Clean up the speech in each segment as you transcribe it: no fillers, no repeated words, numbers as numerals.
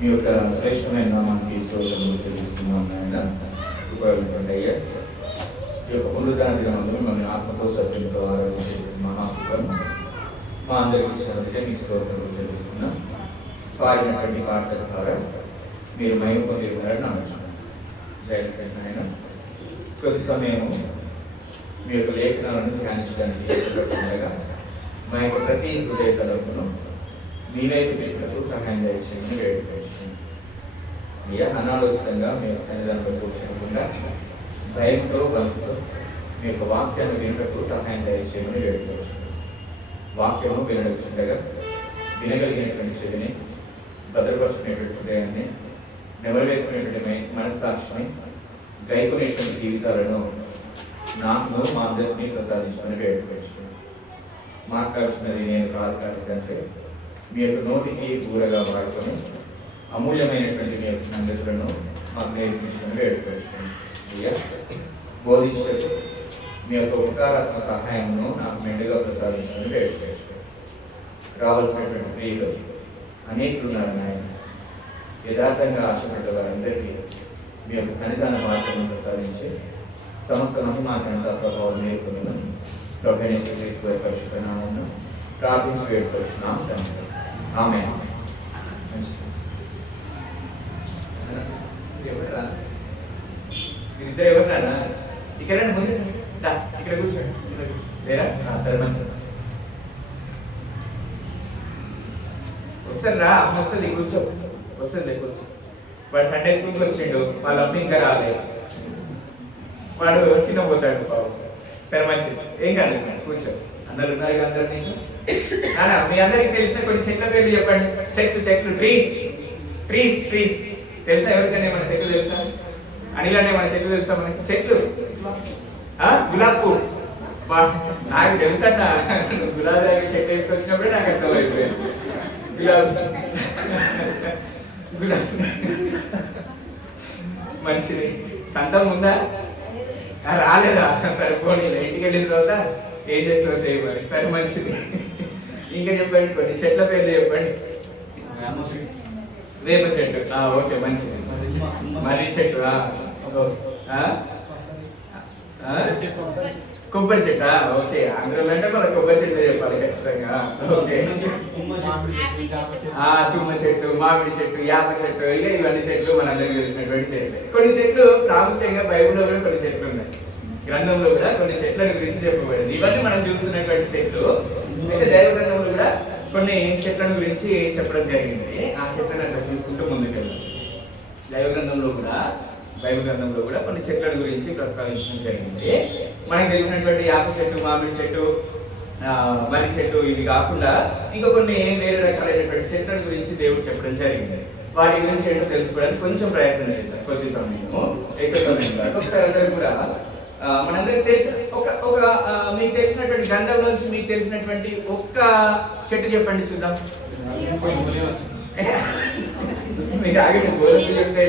మీ యొక్క శ్రేష్టమైన నామానికి స్తోత్రములు చెల్లిస్తున్నాం నాయన. ఉపయోగపడండి అయ్యా. ఈ యొక్క పునరుద్ధాన దినమందు మిమ్మల్ని ఆత్మతో సత్యంతో ఆరాధించే మహాపురం మా అందరికీ ఇచ్చినందుకే మీకు స్తోత్రములు చెల్లిస్తున్నాం. పాడినటువంటి పాటల ద్వారా మీరు మహిమ పొందేవారని నమ్ముతున్నాను. దయచేసి నాయన కొద్ది సమయం మీ యొక్క లేఖనాలను ధ్యానించడానికి ఇష్టపడుతుండగా మా యొక్క ప్రతి హృదయ తలపును మీ వైపు పెట్టినప్పుడు సహాయం చేయించమని వేడుకుంటున్నాను. అయ్యా, అనాలోచితంగా మీ యొక్క సన్నిధానంలో కూర్చోకుండా భయంతో వణుకుతో మీ యొక్క వాక్యాన్ని వినటకు సహాయం చేయించమని వేడుకుంటున్నాను. వాక్యము వినడుచుండగా వినగలిగినటువంటి చెవిని, భద్రపరుచుకునేటువంటి హృదయాన్ని, నెమరవేసుకునేటువంటి మనస్సాక్షిని, గైకునేటువంటి జీవితాలను నాకు మా అందరినీ ప్రసాదించమని వేడుకుంటున్నాను. మాట్లాడుతున్నది నేను కాదు కాబట్టి మీ యొక్క నోటికి దూరగా వాడుకొని అమూల్యమైనటువంటి మీ యొక్క సంగతులను మాకు నేర్పించుకొని వేడుకుంటున్నాను. అయ్యా, బోధించదు మీ యొక్క ఉపకారాత్మక సహాయంను నాకు మెండుగా ప్రసాదించమని వేడుకుంటున్నాను. రావాల్సినటువంటి ప్రియులు అనేకులు ఉన్నారు నాయన. యథార్థంగా ఆశపడ్డ వారందరికీ మీ యొక్క సన్నిధాన వాక్యాలను ప్రసాదించి సమస్త మహిమాకంత ప్రభావం నేర్కొనమని ప్రభువైన యేసుక్రీస్తు వారి పరిశుద్ధ నామమున ప్రార్థించి వేడుకొనుచున్నాము తండ్రి. ఆమేన్. ఇద్దరు ఎవరినా ఇక్కడ ముందు ఇక్కడ కూర్చోండి. వేరా సరే మంచిది. వస్తుంది రా, అమ్మ వస్తుంది, కూర్చో. వస్తుంది కూర్చో. వాడు సండే స్కూల్కి వచ్చిండు, వాళ్ళ అమ్మ ఇంకా రాలేదు. వాడు చిన్న పోతాడు బాబు. సరే మంచిది, ఏం కాదు, కూర్చో. అందరు ఉన్నారు అందరు నీకు. మీ అందరికి తెలిసిన కొన్ని చెట్ల పేర్లు చెప్పండి. చెట్లు ట్రీస్ ట్రీస్ ట్రీస్ తెలుసా? ఎవరికైనా మన చెట్లు తెలుసా? అనిలనే మన చెట్లు తెలుసా మనకి? చెట్లు గులాబ్ పువ్వు. నాకు తెలుసా, గులాబీ చెట్టు వేసుకొచ్చినప్పుడే నాకు అర్థమైపోయింది. మంచిది. సంతం ఉందా? రాలేదా? సరే పోనీ, ఇంటికి వెళ్ళిన తర్వాత ఏం చేస్తున్నావు చేయమని. సరే మంచిది. ఇంకా చెప్పండి, కొన్ని చెట్ల పేర్లు చెప్పండి. వేప చెట్టు, ఓకే మంచిది. మర్రి చెట్టు, కొబ్బరి చెట్టు, ఓకే. ఆంధ్రలో అంటే మన కొబ్బరి చెట్టు చెప్పాలి ఖచ్చితంగా. ఓకే. తుమ్మ చెట్టు, మామిడి చెట్టు, యాప చెట్టు, ఇక ఇవన్నీ చెట్లు మనందరికీ తెలిసినటువంటి చెట్లు. కొన్ని చెట్లు ప్రాముఖ్యంగా బైబిల్లో కూడా కొన్ని చెట్లు ఉన్నాయి. గ్రంథంలో కూడా కొన్ని చెట్ల గురించి చెప్పబడింది. ఇవన్నీ మనం చూస్తున్నటువంటి చెట్లు. అయితే దైవ గ్రంథంలో కూడా కొన్ని చెట్లను గురించి చెప్పడం జరిగింది. ఆ చెట్లను అట్లా చూసుకుంటూ ముందుకెళ్ళాం. దైవ గ్రంథంలో కూడా, బైబిల్ గ్రంథంలో కూడా కొన్ని చెట్ల గురించి ప్రస్తావించడం జరిగింది. మనకు తెలిసినటువంటి యాప చెట్టు, మామిడి చెట్టు, మర్రి చెట్టు, ఇవి కాకుండా ఇంకా కొన్ని వేరే రకాలైనటువంటి చెట్ల గురించి దేవుడు చెప్పడం జరిగింది. వాటి గురించి ఏంటో తెలుసుకోవడానికి కొంచెం ప్రయత్నం చేద్దాం. కొద్ది సమయము, ఎక్కువ సమయం కాదు. ఒకసారి అందరూ కూడా మనందరికి తెలిసిన మీకు తెలిసినటువంటి గ్రంథం నుంచి మీకు తెలిసినటువంటి ఒక్క చెట్టు చెప్పండి చూద్దాం. మీరు ఆగండి, గోధుమ చెప్తే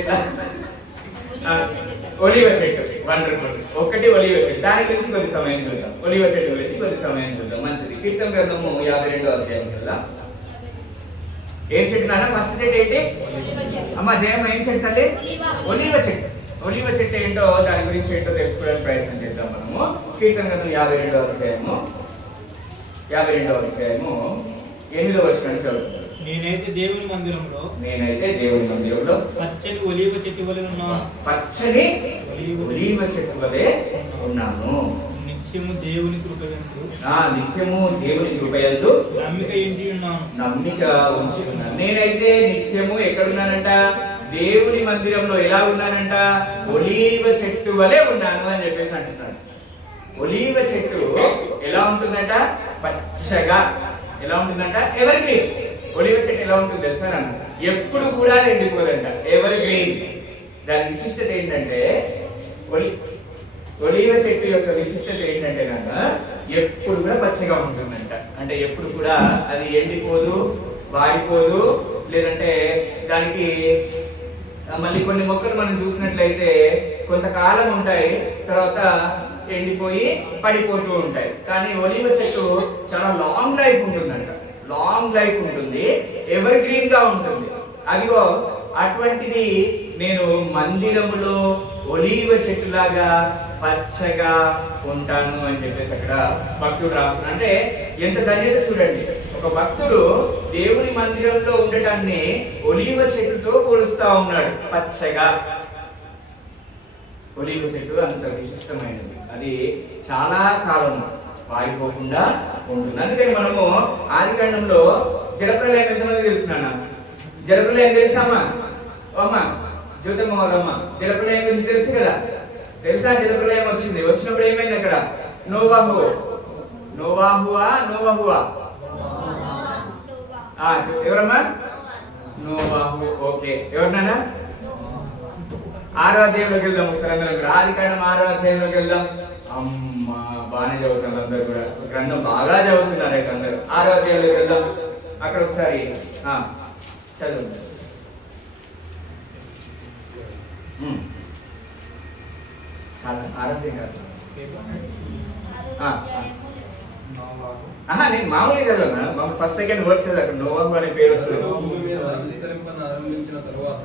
ఒలివ చెట్టు. వండర్ఫుల్. ఒకటి ఒలివ చెట్టు, దాని గురించి కొద్ది సమయం చూద్దాం. ఒలివ చెట్టు గురించి కొద్ది సమయం చూద్దాం. మంచిది. కీర్తన గ్రంథము 52వ అధ్యాయం కదా. ఏం చెట్టు నాన్న? ఫస్ట్ చెట్టు ఏంటి అమ్మ? జయమ్మ, ఏం చెట్టు అండి? ఒలివ చెట్టు. ఒలివ చెట్టు ఏంటో, దాని గురించి ఏంటో తెలుసుకోవడానికి ప్రయత్నం చేద్దాం మనము. కీర్తన గ్రంథం 52వ అధ్యాయము 8వ వచనాన్ని చదువుతాం. నేనైతే దేవుని మందిరంలో పచ్చని ఒలీవ చెట్టు వలె ఉన్నాను. పచ్చని ఒలీవ చెట్టు వలె ఉన్నాను. నిత్యము దేవుని కృపయందు నమ్మిక ఉంచి ఉన్నాను. నేనైతే నిత్యము ఎక్కడున్నానంట? దేవుని మందిరంలో. ఎలా ఉన్నానంట? ఒలీవ చెట్టు వలె ఉన్నాను అని చెప్పేసి అంటున్నాడు. ఒలీవ చెట్టు ఎలా ఉంటుందంట? పచ్చగా. ఎలా ఉంటుందంట? Ever green. ఒలివ చెట్టు ఎలా ఉంటుంది తెలుసా? ఎప్పుడు కూడా ఎండిపోదంట. Ever green. దాని విశిష్టత ఏంటంటే, ఒలివ చెట్టు యొక్క విశిష్టత ఏంటంటే కనుక ఎప్పుడు కూడా పచ్చగా ఉంటుందంట. అంటే ఎప్పుడు కూడా అది ఎండిపోదు, వాడిపోదు. లేదంటే దానికి మళ్ళీ కొన్ని మొక్కలు మనం చూసినట్లయితే కొంతకాలం ఉంటాయి, తర్వాత ఎండిపోయి పడిపోతూ ఉంటాయి. కానీ ఒలివ చెట్టు చాలా లాంగ్ లైఫ్ ఉంటుందంట. లాంగ్ లైఫ్ ఉంటుంది, ఎవర్ గ్రీన్ గా ఉంటుంది. అదిగో అటువంటిది నేను మందిరములో ఒలీవ చెట్టులాగా పచ్చగా ఉంటాను అని చెప్పేసి అక్కడ భక్తుడు రాస్తున్నాడు. అంటే ఎంత ధన్యత చూడండి, ఒక భక్తుడు దేవుని మందిరంలో ఉండటాన్ని ఒలీవ చెట్టుతో పోలుస్తా ఉన్నాడు. పచ్చగా, ఒలీవ చెట్టు అంత విశిష్టమైనది, అది చాలా కాలం వాడిపోకుండా ఉంటుంది. అందుకని మనము ఆదికాండంలో జలప్రలయం ఎంతమంది తెలుసున్నా? జలప్రలయం తెలుసామా? అమ్మా జ్యోతమ్మ వాళ్ళమ్మ, జలప్రలయం గురించి తెలుసు కదా? తెలుసా? జలప్రలయం వచ్చినప్పుడు ఏమైంది అక్కడ? నోవాహువా ఎవరమ్మా? నోవాహు. ఓకే, ఎవరినానా? 6వ అధ్యాయంలోకి వెళ్దాం ఒకసారి అందరం కూడా. ఆదికాండం 6వ అధ్యాయంలోకి వెళ్దాం. అమ్మా బాగానే చదువుతున్నారు అందరు కూడా, గ్రంథం బాగా చదువుతున్నారు అయితే అందరు. 6వ అధ్యాయంలోకి వెళ్దాం. అక్కడ ఒకసారి చదువు. ఆరోగ్యం కాదు, నేను మామూలుగా చదివాను. ఫస్ట్ సెకండ్ వర్డ్స్ అక్కడ నోవాహు అనే పేరు వచ్చింది.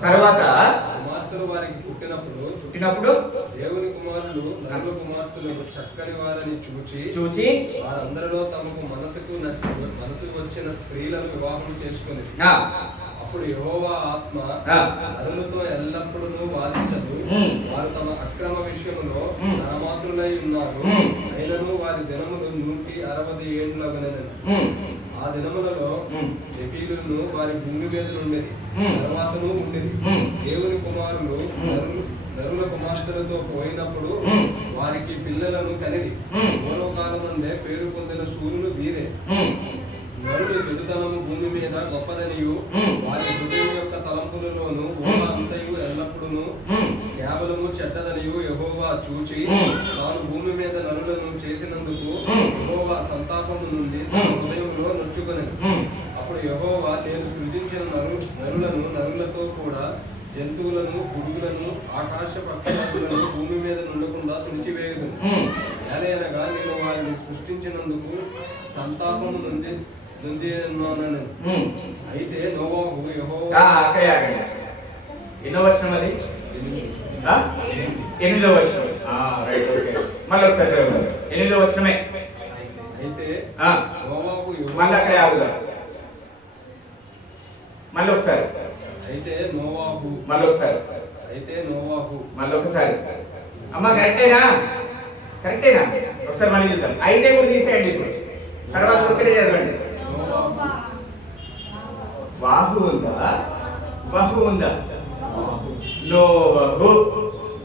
తర్వాత వారికి పుట్టినప్పుడు దేవుని కుమారులు నరుల కుమార్తెలకు చక్కని వారిని చూచి వారందరిలో తమకు మనసుకు వచ్చిన స్త్రీలను వివాహం చేసుకుని అప్పుడు యెహోవా ఆత్మ నరులతో ఎల్లప్పుడూ వాదించదు. వారు తమ అక్రమ విషయంలో నామాత్రులై ఉన్నారు. అయినను వారి దినములు 160 ఏండ్లగునెను. ఆ దినములలో నెఫీలులను వారి భూమి మీద నుండేది, తర్వాతను ఉండేది. దేవుని కుమారులు నరుల కుమార్తెలతో పోయినప్పుడు వారికి పిల్లలను కనిది. పూర్వకాలమందే పేరు పొందిన సూర్యులు వీరే. నరుల చెడుతనము భూమి మీద గొప్పదనియు వారి హృదయం యొక్క తలంపులలోను ఊహ అంతయు ఎల్లప్పుడూ కేవలము చెడ్డదనియు యెహోవా చూచి తాను భూమి మీద నరులను చేసినందుకు యెహోవా సంతాపము నుండి తన హృదయంలో నొచ్చుకొనెను. అప్పుడు యెహోవా నేను సృజించిన నరులను నరులతో కూడా జంతువులను, పురుగులను, ఆకాశ పక్షులను భూమి మీద నుండకుండా తుడిచివేయదు. ఎలయనగా నేను వారిని సృష్టించినందుకు సంతాపము నుండి అయితే నోవాహు యెహోవా ఎన్నో వచనం అది? 8వ వచనం. Right, okay. మళ్ళీ ఒకసారి చదవండి. 8వ వచనమే. అయితే నోవాహు మళ్ళీ అక్కడే ఆగుదా? మళ్ళీ ఒకసారి. అయితే నోవాహు మళ్ళీ ఒకసారి. అయితే నోవాహు మళ్ళీ ఒకసారి. అమ్మ కరెక్టేనా? కరెక్టేనా? ఒకసారి మళ్ళీ చూద్దాం. అయితే కూడా తీసేయండి ఇప్పుడు, తర్వాత ఒకటే చదవండి. వాహు ఉందా, బహు ఉందా? నోవహు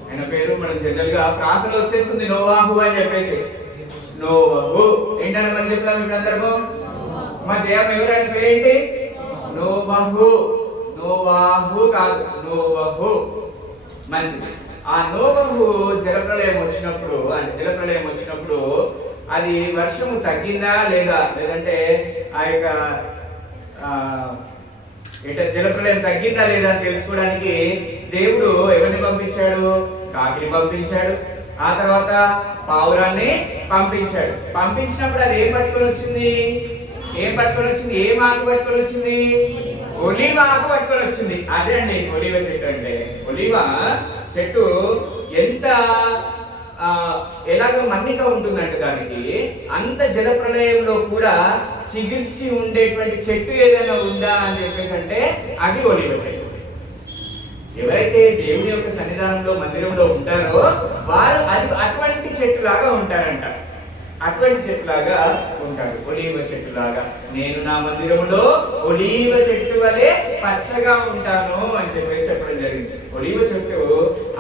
ఆయన పేరు మనం జనరల్ గా ప్రాసలో వచ్చేస్తుంది నోవాహు అని చెప్పేసి. నోవహు ఏంటని మనం చెప్తాం ఇప్పుడు అందరము. మా జయమ్మ ఎవరు? ఆయన పేరేంటి? నోవహు. నోవాహు కాదు, నోవహు. మంచిది. ఆ నోవహు జలప్రలయం వచ్చినప్పుడు అది వర్షము తగ్గిందా లేదా, లేదంటే ఆ యొక్క జలప్రలయం తగ్గిందా లేదా అని తెలుసుకోవడానికి దేవుడు ఎవరిని పంపించాడు? కాకిని పంపించాడు. ఆ తర్వాత పావురాన్ని పంపించాడు. పంపించినప్పుడు అది ఏం పట్టుకొని వచ్చింది? ఏ ఆకు పట్టుకొని వచ్చింది? ఒలీవ ఆకు పట్టుకొని వచ్చింది. అదే అండి ఒలీవ చెట్టు అంటే. ఒలీవ చెట్టు ఎంత ఎలాగో మన్నిక ఉంటుందంటే దానికి అంత జలప్రలయంలో కూడా చిగిర్చి ఉండేటువంటి చెట్టు ఏదైనా ఉందా అని చెప్పేసి అంటే అది ఒలీవ చెట్టు. ఎవరైతే దేవుని యొక్క సన్నిధానంలో మందిరంలో ఉంటారో వారు అది అటువంటి చెట్టులాగా ఉంటారంట. అటువంటి చెట్టులాగా ఉంటాడు, ఒలీవ చెట్టులాగా. నేను నా మందిరంలో ఒలీవ చెట్టు వలె పచ్చగా ఉంటాను అని చెప్పేసి చెప్పడం జరిగింది. ఒలీవ చెట్టు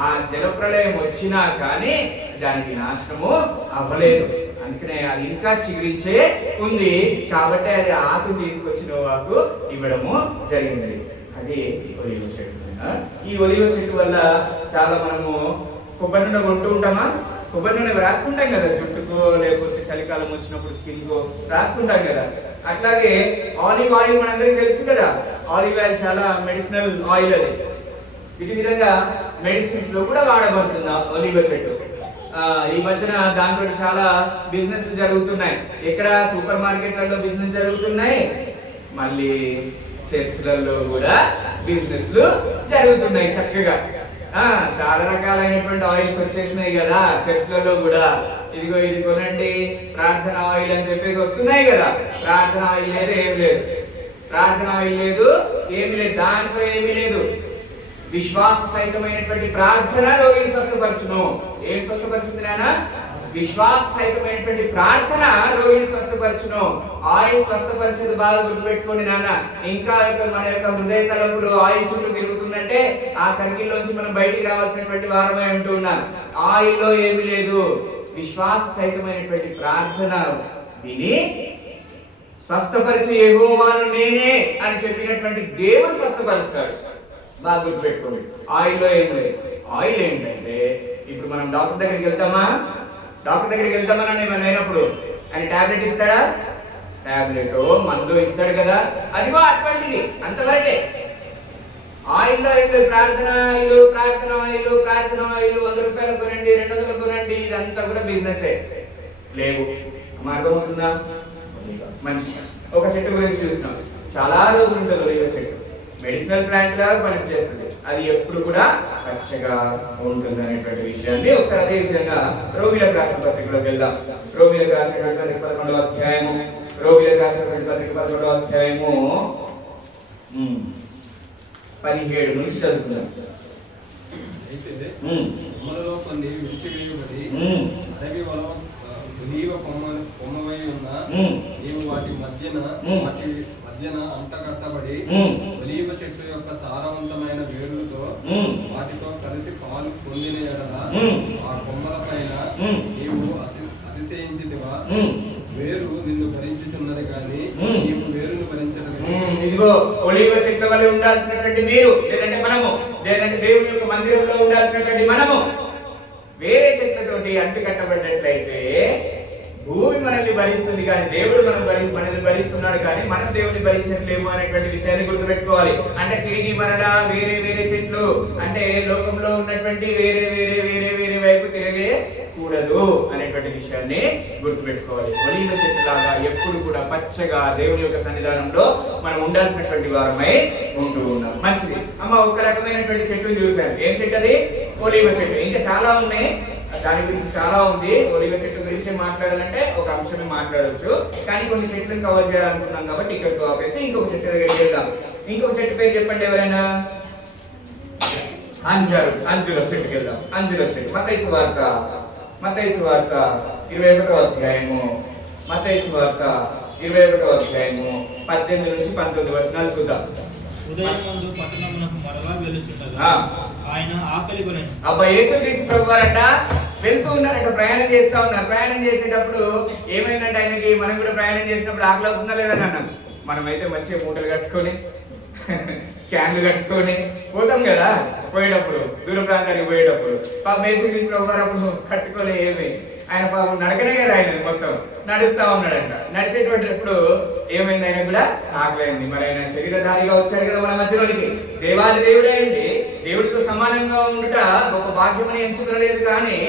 ఆ జలప్రలయం వచ్చినా కానీ దానికి నాశనము అవ్వలేదు. అందుకనే అది ఇంకా చిగురించే ఉంది. కాబట్టి అది ఆకు తీసుకొచ్చి నోవాకు ఇవ్వడము జరిగింది. అది ఒలీవ చెట్టు. ఈ ఒలీవ చెట్టు వల్ల చాలా మనము కొబ్బరి నూనె కొంటూ ఉంటామా? కొబ్బరి నూనె రాసుకుంటాం కదా జుట్టుకు, లేకపోతే చలికాలం వచ్చినప్పుడు స్కిన్ కు రాసుకుంటాం కదా. అట్లాగే ఆలివ్ ఆయిల్ మనందరికీ తెలుసు కదా. ఆలివ్ ఆయిల్ చాలా మెడిసినల్ ఆయిల్. అది ఇటు విధంగా మెడిసిన్స్ లో కూడా వాడబడుతుంది ఒలీవ చెట్టు. ఈ మధ్యన దాంతో చాలా బిజినెస్ జరుగుతున్నాయి. ఎక్కడ? సూపర్ మార్కెట్లలో బిజినెస్ జరుగుతున్నాయి, మళ్ళీ చర్చ్లలో కూడా బిజినెస్లు జరుగుతున్నాయి చక్కగా. చాలా రకాలైనటువంటి ఆయిల్స్ వచ్చేసినాయి కదా చర్చ్లలో కూడా. ఇదిగో ఇది కొనండి ప్రార్థన ఆయిల్ అని చెప్పేసి వస్తున్నాయి కదా. ప్రార్థన ఆయిల్ లేదు, ఏమి లేదు. ప్రార్థన ఆయిల్ లేదు, ఏమి లేదు. దాంట్లో ఏమీ లేదు. విశ్వాస సహితమైనటువంటి ప్రార్థన రోగిని స్వస్థపరచును. ఏం స్వస్థపరుచుంది నాన్న? విశ్వాస సహితమైనటువంటి ప్రార్థన రోగిని స్వస్థపరచును. ఆయిల్ స్వస్థపరిచేది బాగా గుర్తుపెట్టుకోండి నాన్న. ఇంకా మన యొక్క హృదయ తలపులు ఆయిల్ చుట్టూ తిరుగుతుందంటే ఆ సర్కిల్ నుంచి మనం బయటికి రావాల్సినటువంటి వారమై ఉంటూ ఉన్నాం. ఆయిల్లో ఏమీ లేదు. విశ్వాస సహితమైనటువంటి ప్రార్థన విని స్వస్థపరిచే యెహోవాను నేనే అని చెప్పినటువంటి దేవుడు స్వస్థపరుస్తాడు. బాగా గుర్తుపెట్టుకోండి. ఆయిల్లో ఏం లేదు. ఆయిల్ ఏంటంటే ఇప్పుడు మనం డాక్టర్ దగ్గరికి వెళ్తామా? డాక్టర్ దగ్గరికి వెళ్తామని మనం అయినప్పుడు ఆయన టాబ్లెట్ ఇస్తాడా? టాబ్లెట్ మందు ఇస్తాడు కదా. అదిగో అటువంటిది, అంతవరకే. ఆయిల్లో ఏం లేదు. ప్రార్థన ఆయిల్, ప్రార్థన ఆయిల్, ప్రార్థన ఆయిల్ 100 రూపాయలు కొనండి, 200 కొనండి, ఇదంతా కూడా బిజినెస్ లేవు. మార్గం ఉంటుందా? మంచి ఒక చెట్టు గురించి చూసినాం. చాలా రోజులు ఉంటుంది ఒలివ చెట్టు. మెడిసినల్ ప్లాంట్ లాగా పనిచేస్తుంది. అది ఎప్పుడు కూడా పచ్చగా ఉంటుంది అనేటువంటి విషయాన్ని ఒకసారి అదే విధంగా రోమిలకు రాసిన పత్రికలోకి వెళ్దాం. రోమిలకు రాసినటువంటి పత్రిక 11వ అధ్యాయము, రోమిలకు రాసినటువంటి పత్రిక 11వ అధ్యాయము 17 నుంచి చదువుతున్నాం. అయితే కొమ్మలలో కొన్ని విడిచివేయబడి అడవి ఒలీవ కొమ్మవై ఉన్న నీవు వాటి మధ్యన అంటగట్టబడి ఒలీవ చెట్టు యొక్క సారవంతమైన వేరులతో వాటితో కలిసి పాలు పొందిన ఎడల ఆ కొమ్మల పైన నీవు అతిశయించితివా? వేరు నిన్ను భరించుతున్నది కానీ నీవు వేరును భరించడం. ఇదిగో ఒలీవ చెట్ల వలె ఉండాల్సినటువంటి మీరు, లేదంటే మనము, లేదంటే దేవుని యొక్క మందిరంలో ఉండాల్సినటువంటి మనము వేరే చెట్లతోటి అంటు కట్టబడినట్లయితే భూమి మనల్ని భరిస్తుంది కానీ దేవుడు మనల్ని భరిస్తున్నాడు కానీ మనం దేవుని భరించట్లేము అనేటువంటి విషయాన్ని గుర్తుపెట్టుకోవాలి. అంటే తిరిగి మరలా వేరే వేరే చెట్లు, అంటే లోకంలో ఉన్నటువంటి వేరే వేరే వేరే వేరే వైపు తిరిగే కూడదు అనేటువంటి విషయాన్ని గుర్తుపెట్టుకోవాలి. ఒలీవ చెట్టులాగా ఎప్పుడు కూడా పచ్చగా దేవుని యొక్క సన్నిధానంలో మనం ఉండాల్సినటువంటి వారమై ఉంటూ ఉన్నాం. మంచిది అమ్మ. ఒక రకమైనటువంటి చెట్టుని చూశాను. ఏం చెట్టు అది? ఒలీవ చెట్టు. ఇంకా చాలా ఉన్నాయి, దాని గురించి చాలా ఉంది. ఒలీవ చెట్టు గురించి మాట్లాడాలంటే ఒక అంశమే మాట్లాడవచ్చు, కానీ కొన్ని చెట్లను కవర్ చేయాలనుకున్నాం కాబట్టి ఇక్కడ ఆపేసి ఇంకొక చెట్టు దగ్గరికి వెళ్దాం. ఇంకొక చెట్టు పేరు చెప్పండి ఎవరైనా. అంజూరపు చెట్టుకి వెళ్దాం. అంజూరపు చెట్టు మత్తయి సువార్త 21వ అధ్యాయము, మత్తయి సువార్త 21వ అధ్యాయము 18 నుంచి 19 వచనాలు చూద్దాం. ఉదయమందు పట్టణమునకు మరలా వెళ్ళుచుండగా ఆయన ఆకలి కొనెను. అబ్బా, యేసుక్రీస్తు ప్రభువారంట వెళ్తూ ఉన్నారంట, ప్రయాణం చేస్తా ఉన్నారు. ప్రయాణం చేసేటప్పుడు ఏమైందంటే ఆయనకి, మనం కూడా ప్రయాణం చేసినప్పుడు ఆకలి అవుతుందా లేదని అన్నాం. మనమైతే మంచిగా మూటలు కట్టుకొని క్యాన్లు కట్టుకొని పోతాం కదా పోయేటప్పుడు, దూర ప్రాంతానికి పోయేటప్పుడు. పాపం యేసుక్రీస్తు ప్రభువారు అప్పుడు కట్టుకోలే ఏమి. ఆయన పాపం నడకనే కదా, ఆయన మొత్తం నడుస్తా ఉన్నాడంట. నడిచేటప్పుడు ఏమైంది? ఆయన కూడా ఆకలైంది. మరి ఆయన శరీరధారిగా వచ్చాడు కదా మన మధ్యలోనికి. దేవాది దేవుడే అండి, దేవుడితో సమానంగా ఉండుట గొప్ప భాగ్యమని ఎంచుకోలేదు, కానీ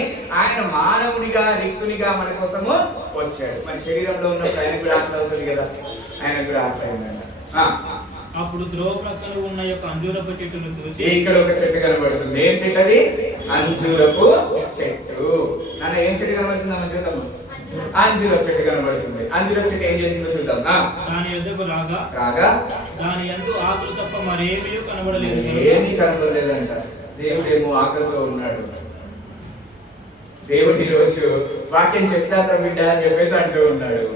ఆయన మానవుడిగా రిక్తునిగా మన కోసము వచ్చాడు. మన శరీరంలో ఉన్నప్పుడు ఆయన కూడా ఆకలి అవుతుంది కదా, ఆయన కూడా ఆకలైందంట. అప్పుడు ధ్రువ ప్రక్కన ఉన్న యొక్క అంజూరపు చెట్టును చూసి, ఇక్కడ ఒక చెట్టు కనబడుతుంది. ఏం చెట్టు అది? అంజూరపు చెట్టు. నాన్న ఏం చెట్టు కనబడుతుంది? అన్న చూద్దాం. అంజూరపు చెట్టు కనబడుతుంది. అంజూరపు చెట్టు ఏం చేసిందో చూద్దాం. దాని ఎదుగు రాగా దాని యందు ఆకులు తప్ప మరేమీ కనబడలేదు. ఏమీ కనబడలేదంట. దేవుడేమో ఆకలితో ఉన్నాడు. దేవుడు ఈరోజు వాక్యం చెప్తాను బిడ్డ అని చెప్పేసి అంటూ ఉన్నాడు.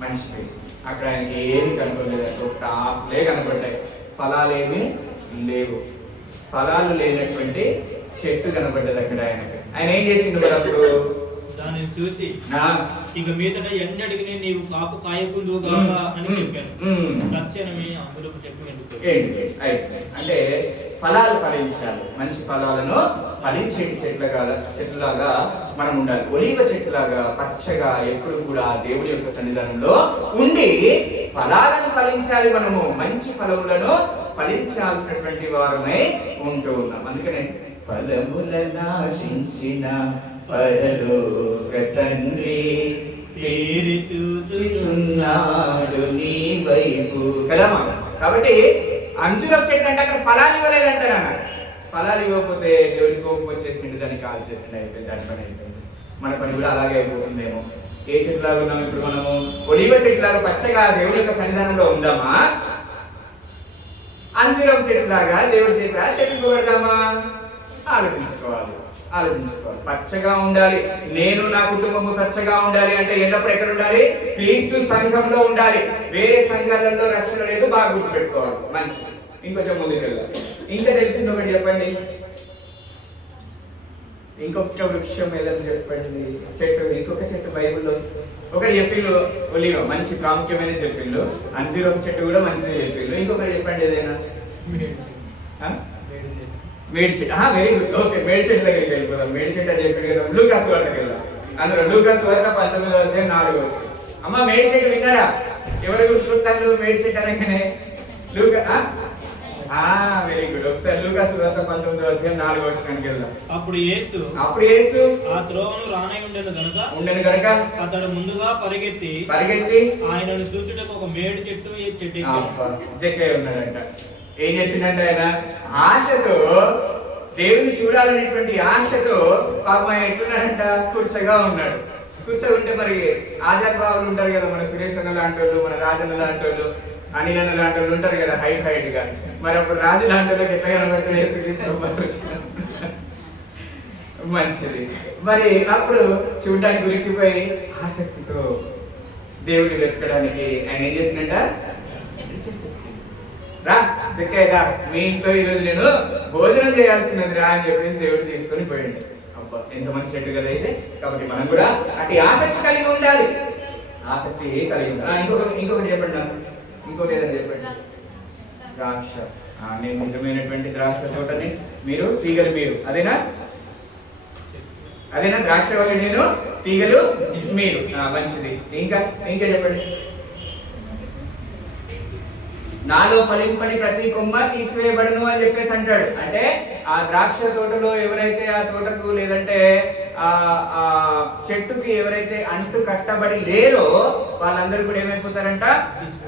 మనిషికి అక్కడ ఆయనకి ఏమి కనబడలేదు. ఒక ఆకులే కనబడ్డాయి, ఫలాలేమి లేవు. ఫలాలు లేనటువంటి చెట్టు కనబడ్డది అక్కడ ఆయనకి. ఆయన ఏం చేసిండు మరి అప్పుడు? దానిని చూసి ఇక మీదట ఎన్నడికి నీవు కాపు కాయకుందుగా అని చెప్పాను. తక్షణమే అంజూరపు చెట్టు ఏంటి అంటే ఫలాలు ఫలించాలి. మంచి ఫలాలను ఫలించే చెట్లులాగా మనం ఉండాలి. ఒలీవ చెట్టులాగా పచ్చగా ఎప్పుడు కూడా దేవుడి యొక్క సన్నిధానంలో ఉండి ఫలాలను ఫలించాలి. మనము మంచి ఫలములను ఫలించాల్సినటువంటి వారమై ఉంటూ ఉన్నాం. అందుకనే ఫలములను ఆశించిన పరలోక తండ్రి పేరు చూచుచున్నాడు నీ వైపు కదా. కాబట్టి అంజూరపు చెట్టు అంటే అక్కడ ఫలాలు ఇవ్వలేదంట నాన్న. ఫలాలు ఇవ్వకపోతే దేవుడికి కోపం వచ్చేసిండు, దాన్ని కాల్ చేసిండు, అయిపోయింది, దాని పని అయిపోయింది. మన పని కూడా అలాగే అయిపోతుందేమో. ఏ చెట్టులాగా ఉన్నాం ఇప్పుడు మనము? ఒలివ చెట్టులాగా పచ్చగా దేవుడి యొక్క సన్నిధానంలో ఉందామా, అంజూరపు చెట్టులాగా దేవుడి చేత శపింపబడదామా? ఆలోచించుకోవాలి. పచ్చగా ఉండాలి. నేను నా కుటుంబము పచ్చగా ఉండాలి అంటే ఎల్లప్పుడు ఎక్కడ ఉండాలి? క్రీస్తు సంఘంలో ఉండాలి. వేరే సంఘాలలో రక్షణ లేదు, బాగా గుర్తుపెట్టుకోవాలి. మంచిది. ఇంకొంచెం ముందుకు వెళ్దాం. ఇంకా తెలిసింది ఒకటి చెప్పండి. ఇంకొక వృక్షం ఏదని చెప్పండి. చెట్టు, ఇంకొక చెట్టు బైబిల్లో ఒకటి చెప్పిండు. ఒలివ మంచి ప్రాముఖ్యమైన చెప్పిండు. అంజూరపు చెట్టు కూడా మంచిది చెప్పిండు. ఇంకొకటి చెప్పండి ఏదైనా. మేడి చెట్టు. Very good. ఓకే, మేడి చెట్టు దగ్గరికి వెళ్ళిపోదాం. మేడి చెట్టు అని చెప్పి కదా, లూకాసు వార్తకి వెళ్దాం. అందులో లూకాసు వార్త 19వ అధ్యాయం 4వ వచనం. అమ్మ మేడి చెట్టు విన్నారా? ఎవరు గుర్తుకొస్తారు మేడి చెట్టు అనగానే? Very good. ఒకసారి లూకాసు వార్త 19వ అధ్యాయం 4వ వచనానికి వెళ్దాం. అప్పుడు యేసు ఆ త్రోవను రానై ఉండెను గనుక అతడు ముందుగా పరిగెత్తి ఆయనను చూచుటకు ఒక మేడి చెట్టు చెట్టు ఉన్నాడంట. ఏం చేసిందంటే ఆయన ఆశతో, దేవుని చూడాలనేటువంటి ఆశతో పాపం ఆయన ఎట్లున్నాడంట? కూర్చగా ఉన్నాడు. కూర్చోంటే మరి ఆజాద్ బాబులు ఉంటారు కదా, మన సురేష్ అన్న లాంటి వాళ్ళు, మన రాజన్న లాంటి వాళ్ళు, అనిల్ అన్న లాంటి వాళ్ళు ఉంటారు కదా, హైట్ గా. మరి అప్పుడు రాజు లాంటి వాళ్ళకి ఎట్లా కనబడుతుంది? మంచిది. మరి అప్పుడు చూడడానికి ఉరికిపోయి ఆసక్తితో దేవుని వెతకడానికి ఆయన ఏం చేసిందంట? రా చెక్కేదా, మీ ఇంట్లో ఈరోజు నేను భోజనం చేయాల్సినది రా అని చెప్పేసి దేవుడు తీసుకొని పోయింది. అబ్బా, ఎంత మంచి చెట్టు కదా అయితే. కాబట్టి మనం కూడా అటు ఆసక్తి కలిగి ఉండాలి. ఇంకొకటి చెప్పండి. ఇంకోటి ఏదైనా చెప్పండి. ద్రాక్ష. నేను నిజమైనటువంటి ద్రాక్ష తోటని, మీరు తీగలు. మీరు అదేనా? ద్రాక్ష వల్ల నేను, తీగలు మీరు. మంచిది. ఇంకా చెప్పండి. నాలో ఫలింపని ప్రతి కొమ్మ తీసివేయబడును అని చెప్పేసి అంటాడు. అంటే ఆ ద్రాక్ష తోటలో ఎవరైతే, ఆ తోటకు లేదంటే ఆ చెట్టుకి ఎవరైతే అంటు కట్టబడి లేరో వాళ్ళందరూ కూడా ఏమైపోతారంట?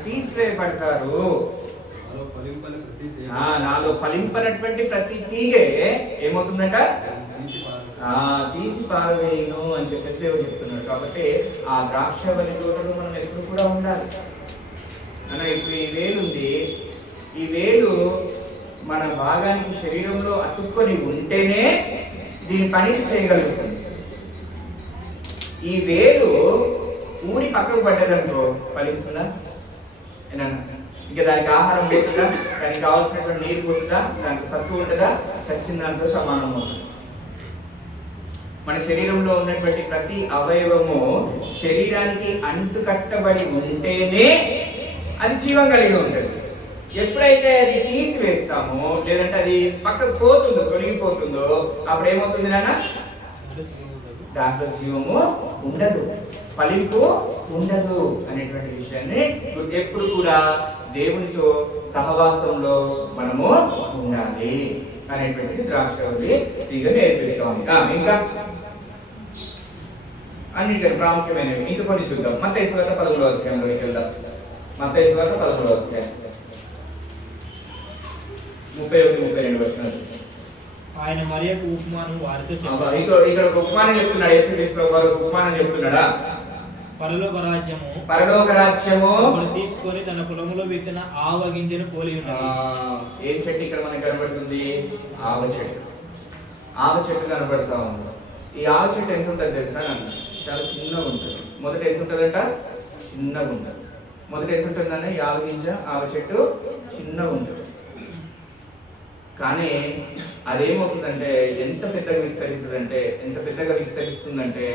తీసివేయబడతారు. నాలో ఫలింపనటువంటి ప్రతి తీగే ఏమవుతుందంట? తీసి పారవేయను అని చెప్పేసి ఎవరు చెప్తున్నారు. కాబట్టి ఆ ద్రాక్ష వలి తోటలో మనం ఎప్పుడు కూడా ఉండాలి. అన్న ఇప్పుడు ఈ వేలు ఉంది, ఈ వేలు మన భాగానికి శరీరంలో అతుక్కొని ఉంటేనే దీని పని చేయగలుగుతుంది. ఈ వేలు ఊడి పక్కకు పడ్డదనుకో ఫలిస్తుందా? ఇంకా దానికి ఆహారం పోతుందా? దానికి కావాల్సినటువంటి నీరు పోతుందా? దానికి సత్తు ఉంటుందా? చచ్చిన దాంతో సమానం అవుతుంది. మన శరీరంలో ఉన్నటువంటి ప్రతి అవయవము శరీరానికి అంటు కట్టబడి ఉంటేనే అది జీవం కలిగి ఉంటుంది. ఎప్పుడైతే అది తీసివేస్తామో, లేదంటే అది పక్కకు పోతుందో, తొలగిపోతుందో, అప్పుడు ఏమవుతుంది నాన్న? దాంట్లో జీవము ఉండదు, ఫలింపు ఉండదు అనేటువంటి విషయాన్ని ఎప్పుడు కూడా దేవునితో సహవాసంలో మనము ఉండాలి అనేటువంటిది ద్రాక్షవల్లి తీగ నేర్పిస్తాము. ఇంకా అన్నిటికీ ప్రాముఖ్యమైనవి ఇంకా కొన్ని చూద్దాం. మత్తయి సువార్త 11వ అధ్యాయంలోకి వెళ్దాం. మత్తయి సువార్త 11వ అధ్యాయం 31-32 వచనాలు. ఆయన మరియకు ఉపమానం వారితో చెప్పారు. ఇక్కడ ఒక ఉపమానం చెప్తున్నాడు. యేసుక్రీస్తు వారు ఉపమానం చెప్తున్నాడా? పరలోక రాజ్యము తీసుకొని తన పొలంలో విత్తిన ఆవ గింజను పోలి ఉన్నది. ఏం చెట్టు ఇక్కడ మనకు కనబడుతుంది? ఆవ చెట్టు. ఆవ చెట్టు కనబడతా ఉంది. ఈ ఆవ చెట్టు ఎంత ఉంటుంది తెలుసా? చాలా చిన్నగా ఉంటుంది. మొదట ఎంత ఉంటుందంట? చిన్నగా ఉంటుంది. మొదట ఎంత ఉంటుందన్న ఈ ఆవ గింజ, ఆవ చెట్టు చిన్నగా ఉంటుంది. కానీ అదేమవుతుందంటే ఎంత పెద్దగా విస్తరిస్తుందంటే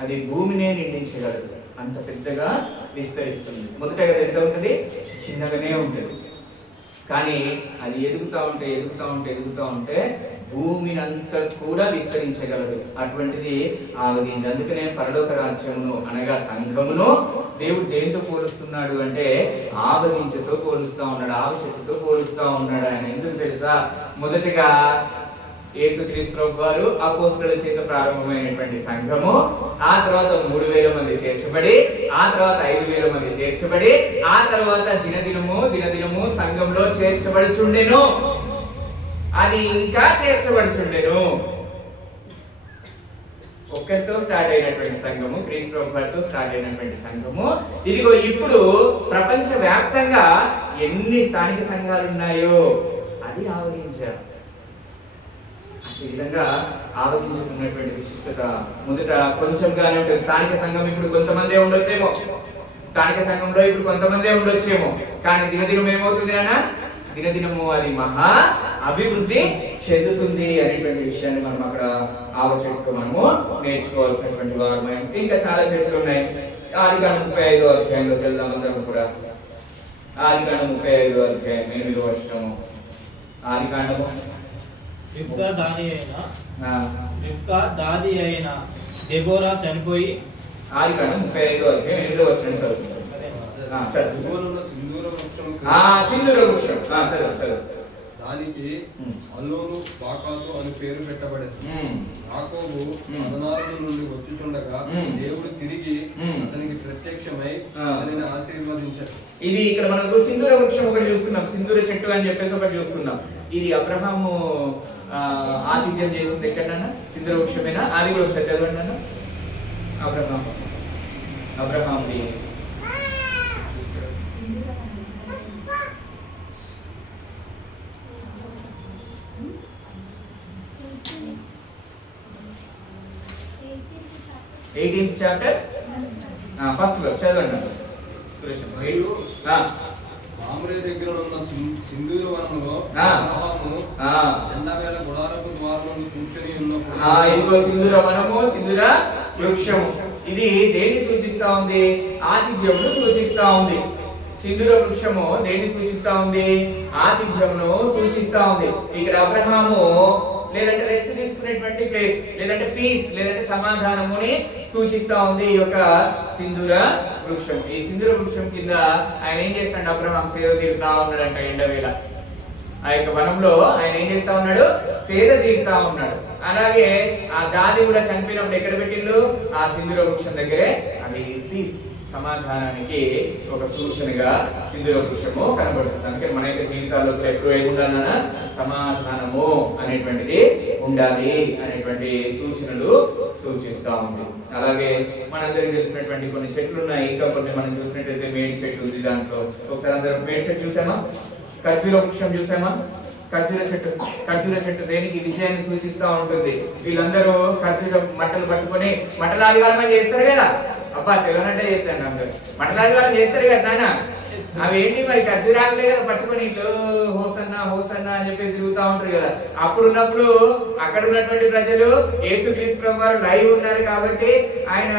అది భూమినే నిండించగలదు. అంత పెద్దగా విస్తరిస్తుంది. మొదటగా ఎంత ఉంటుంది? చిన్నగానే ఉంటుంది. కానీ అది ఎదుగుతూ ఉంటే భూమిని అంతా కూడా విస్తరించగలదు. అటువంటిది ఆవగింజ. అందుకనే పరలోక రాజ్యమును అనగా సంఘమును దేవుడు దేంతో పోలుస్తున్నాడు అంటే ఆవగింజతో పోలుస్తా ఉన్నాడు, ఆవ చెట్టుతో పోలుస్తా ఉన్నాడు ఆయన. ఎందుకు తెలుసా? మొదటిగా యేసుక్రీస్తు ప్రభువు వారు అపోస్తలుల చేత ప్రారంభమైనటువంటి సంఘము, ఆ తర్వాత 3000 మంది చేర్చబడి, ఆ తర్వాత 5000 మంది చేర్చబడి, ఆ తర్వాత దినదినము సంఘంలో చేర్చబడుచుండెను. అది ఇంకా చేర్చబడుచుండెను. ఒక్కరితో స్టార్ట్ అయినటువంటి సంఘము, క్రీస్తు ప్రభువు వారితో స్టార్ట్ అయినటువంటి సంఘము, ఇదిగో ఇప్పుడు ప్రపంచ వ్యాప్తంగా ఎన్ని స్థానిక సంఘాలు ఉన్నాయో అది ఆవగించారు. ఈ విధంగా ఆలోచించుకున్నటువంటి విశిష్టత మొదట కొంచెంగానే ఉంటుంది. స్థానిక సంఘం ఇప్పుడు కొంతమందే ఉండొచ్చేమో, స్థానిక సంఘంలో ఇప్పుడు కొంతమందే ఉండొచ్చేమో, కానీ దినదినం ఏమవుతుంది అన్న, దినదినము అది మహా అభివృద్ధి చెందుతుంది అనేటువంటి విషయాన్ని మనం అక్కడ ఆలోచనతో మనము నేర్చుకోవాల్సినటువంటి వారు. ఇంకా చాలా చెట్లు ఉన్నాయి. ఆదికాండం 35వ అధ్యాయంలోకి వెళ్దాం అందరం కూడా. ఆదికాండం 35వ అధ్యాయం 8వ వచనము. ఆదికాండము రిబ్కా దాది అయిన దెబోరా చనిపోయి, ఆదికాండం 35వ అధ్యాయం 8వ వచనం చదువుతాం. సింధూర వృక్షం చదువు. దానికి అల్లోను బాకాతు అని పేరు పెట్టబడింది. యాకోబు పదనారుల నుండి వచ్చుచుండగా దేవుడు తిరిగి అతనికి ప్రత్యక్షమై అతనిని ఆశీర్వదించాడు. ఇది ఇక్కడ మనకు సింధూర వృక్షం ఒకటి చూస్తున్నాం, సింధూర చెట్టు అని చెప్పేసి ఒకటి చూస్తున్నాం. ఇది అబ్రహాము ఆతిథ్యం చేసింది ఎక్కడన్నా సింధూర వృక్షమేనా? అది కూడా ఒకసారి చదవండి అన్న. అబ్రహాంది 18th chapter first verse చదవండి. మామూలు దగ్గర ఉన్న సింధూర వనంలో ఎండవేళ గుడారపు ద్వారమును కూర్చొని ఉన్నప్పుడు ఇదిగో సింధూర వనము, సింధూర వృక్షము. ఇది దేన్ని సూచిస్తా ఉంది? ఆతిథ్యమును సూచిస్తా ఉంది. సింధూర వృక్షము దేన్ని సూచిస్తా ఉంది? ఆతిథ్యమును సూచిస్తా ఉంది. ఇక్కడ అబ్రహాము లేదంటే రెస్ట్ తీసుకునేటువంటి ప్లేస్, లేదంటే పీస్, లేదంటే సమాధానముని సూచిస్తా ఉంది ఈ యొక్క సింధూర వృక్షం. ఈ సింధూర వృక్షం కింద ఆయన ఏం చేస్తాడు? అబ్రహాం సేద తీరుతా ఉన్నాడంట ఎండవేళ. ఆ యొక్క వనంలో ఆయన ఏం చేస్తా ఉన్నాడు? సేద తీరుతా ఉన్నాడు. అలాగే ఆ దాది కూడా చనిపోయినప్పుడు ఎక్కడ పెట్టిండు? ఆ సింధూర వృక్షం దగ్గరే. అది పీస్, సమాధానానికి ఒక సూచనగా సింధూర వృక్షము కనబడుతుంది. అందుకే మన యొక్క జీవితాల్లో ఎప్పుడు ఏముండాలన్నా సమాధానము అనేటువంటిది ఉండాలి అనేటువంటి సూచనలు సూచిస్తా ఉంది. అలాగే మనందరికీ తెలిసినటువంటి కొన్ని చెట్లు ఉన్నాయి. ఇంకా కొంచెం మనం చూసినట్లయితే మేడి చెట్టు ఉంది. దాంట్లో ఒకసారి అందరం మేడి చెట్టు చూసామా? ఖర్జూర వృక్షం చూసామా? ఖర్జూర చెట్టు దేనికి? విజయాన్ని సూచిస్తా ఉంటుంది. వీళ్ళందరూ ఖర్జూర మట్టలు పట్టుకొని మట్టలాదిగాలం చేస్తారు కదా. అబ్బా తెలంగాణ చేస్తాను అందరు మట్టలాదిగాలం చేస్తారు కదా నాన్న. అవేంటి మరి? ఖర్జూరాకులే కదా పట్టుకొని ఇట్లు హోసన్నా అని చెప్పేసి తిరుగుతూ ఉంటారు కదా. అప్పుడున్నప్పుడు అక్కడ ఉన్నటువంటి ప్రజలు యేసుక్రీస్తు ప్రభువు వారు లైవ్ ఉన్నారు కాబట్టి ఆయన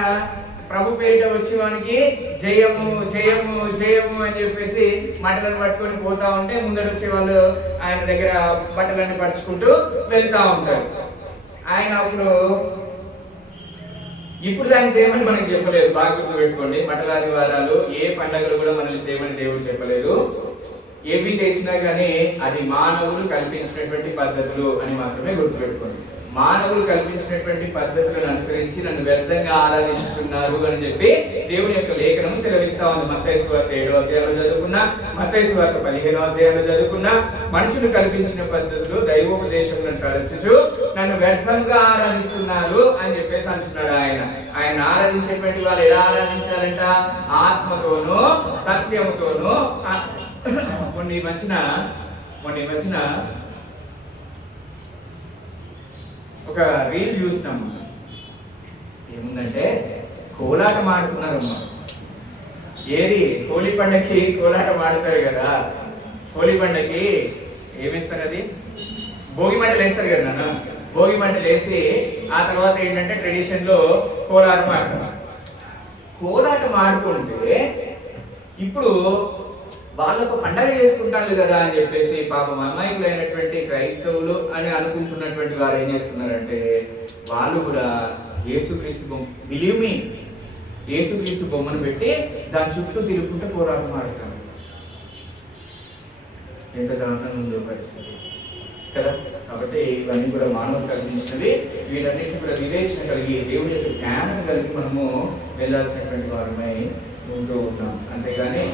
ప్రభు పేరిట వచ్చేవానికి జయము జయము జయము అని చెప్పేసి మట్టలను పట్టుకొని పోతా ఉంటే ముందర వచ్చే వాళ్ళు ఆయన దగ్గర బట్టలన్నీ పరుచుకుంటూ వెళ్తా ఉంటారు. ఆయన అప్పుడు ఇప్పుడు దాన్ని చేయమని మనకి చెప్పలేదు. బాగా గుర్తుపెట్టుకోండి, మట్టలాది వారాలు ఏ పండుగలు కూడా మనల్ని చేయమని దేవుడు చెప్పలేదు. ఏవి చేసినా కానీ అది మానవులు కల్పించినటువంటి పద్ధతులు అని మాత్రమే గుర్తుపెట్టుకోండి. మానవులు కల్పించినటువంటి పద్ధతులను అనుసరించి నన్ను వ్యర్థంగా ఆరాధిస్తున్నారు అని చెప్పి దేవుని యొక్క లేఖనం సెలవిస్తా ఉంది. మత్తయి సువార్త 7వ అధ్యాయంలో చదువుకున్నా, మత్తయి సువార్త 15వ అధ్యాయంలో చదువుకున్నా, మనుషులు కల్పించిన పద్ధతులు దైవోపదేశములను తరచుచు నన్ను వ్యర్థంగా ఆరాధిస్తున్నారు అని చెప్పేసి అంటున్నాడు ఆయన. ఆయన ఆరాధించేటువంటి వాళ్ళు ఎలా ఆరాధించాలంట? ఆత్మతోనూ సత్యముతోనూ. మొన్న ఈ మధ్యన ఒక రీల్ చూసినాం. ఏముందంటే కోలాటం ఆడుతున్నారమ్మా. ఏది? హోలీ పండగకి కోలాటం ఆడుతారు కదా. హోలీ పండగకి ఏమిస్తారు? అది భోగి మంటలు వేస్తారు కదా నాన్న. భోగి మంటలు వేసి ఆ తర్వాత ఏంటంటే ట్రెడిషన్ లో కోలాటం ఆడతారు. కోలాటం ఆడుతుంటే ఇప్పుడు వాళ్ళకు పండగ చేసుకుంటారు కదా అని చెప్పేసి పాపం అమాయకులైనటువంటి క్రైస్తవులు అని అనుకుంటున్నటువంటి వారు ఏం చేస్తున్నారంటే వాళ్ళు కూడా యేసుక్రీస్తు బొమ్మను పెట్టి దాని చుట్టూ తిరుగుకుంటూ పోరాటం ఆడతారు. ఎంత దారుణంగా ఉందో పరిస్థితి కదా. కాబట్టి ఇవన్నీ కూడా మానవులు కల్పించినవి. వీటన్నిటిని కూడా వివేచన కలిగి దేవుని యొక్క జ్ఞానం కలిగి మనము వెళ్ళాల్సినటువంటి వారమై ఉంటూ ఉన్నాం. అంతేగాని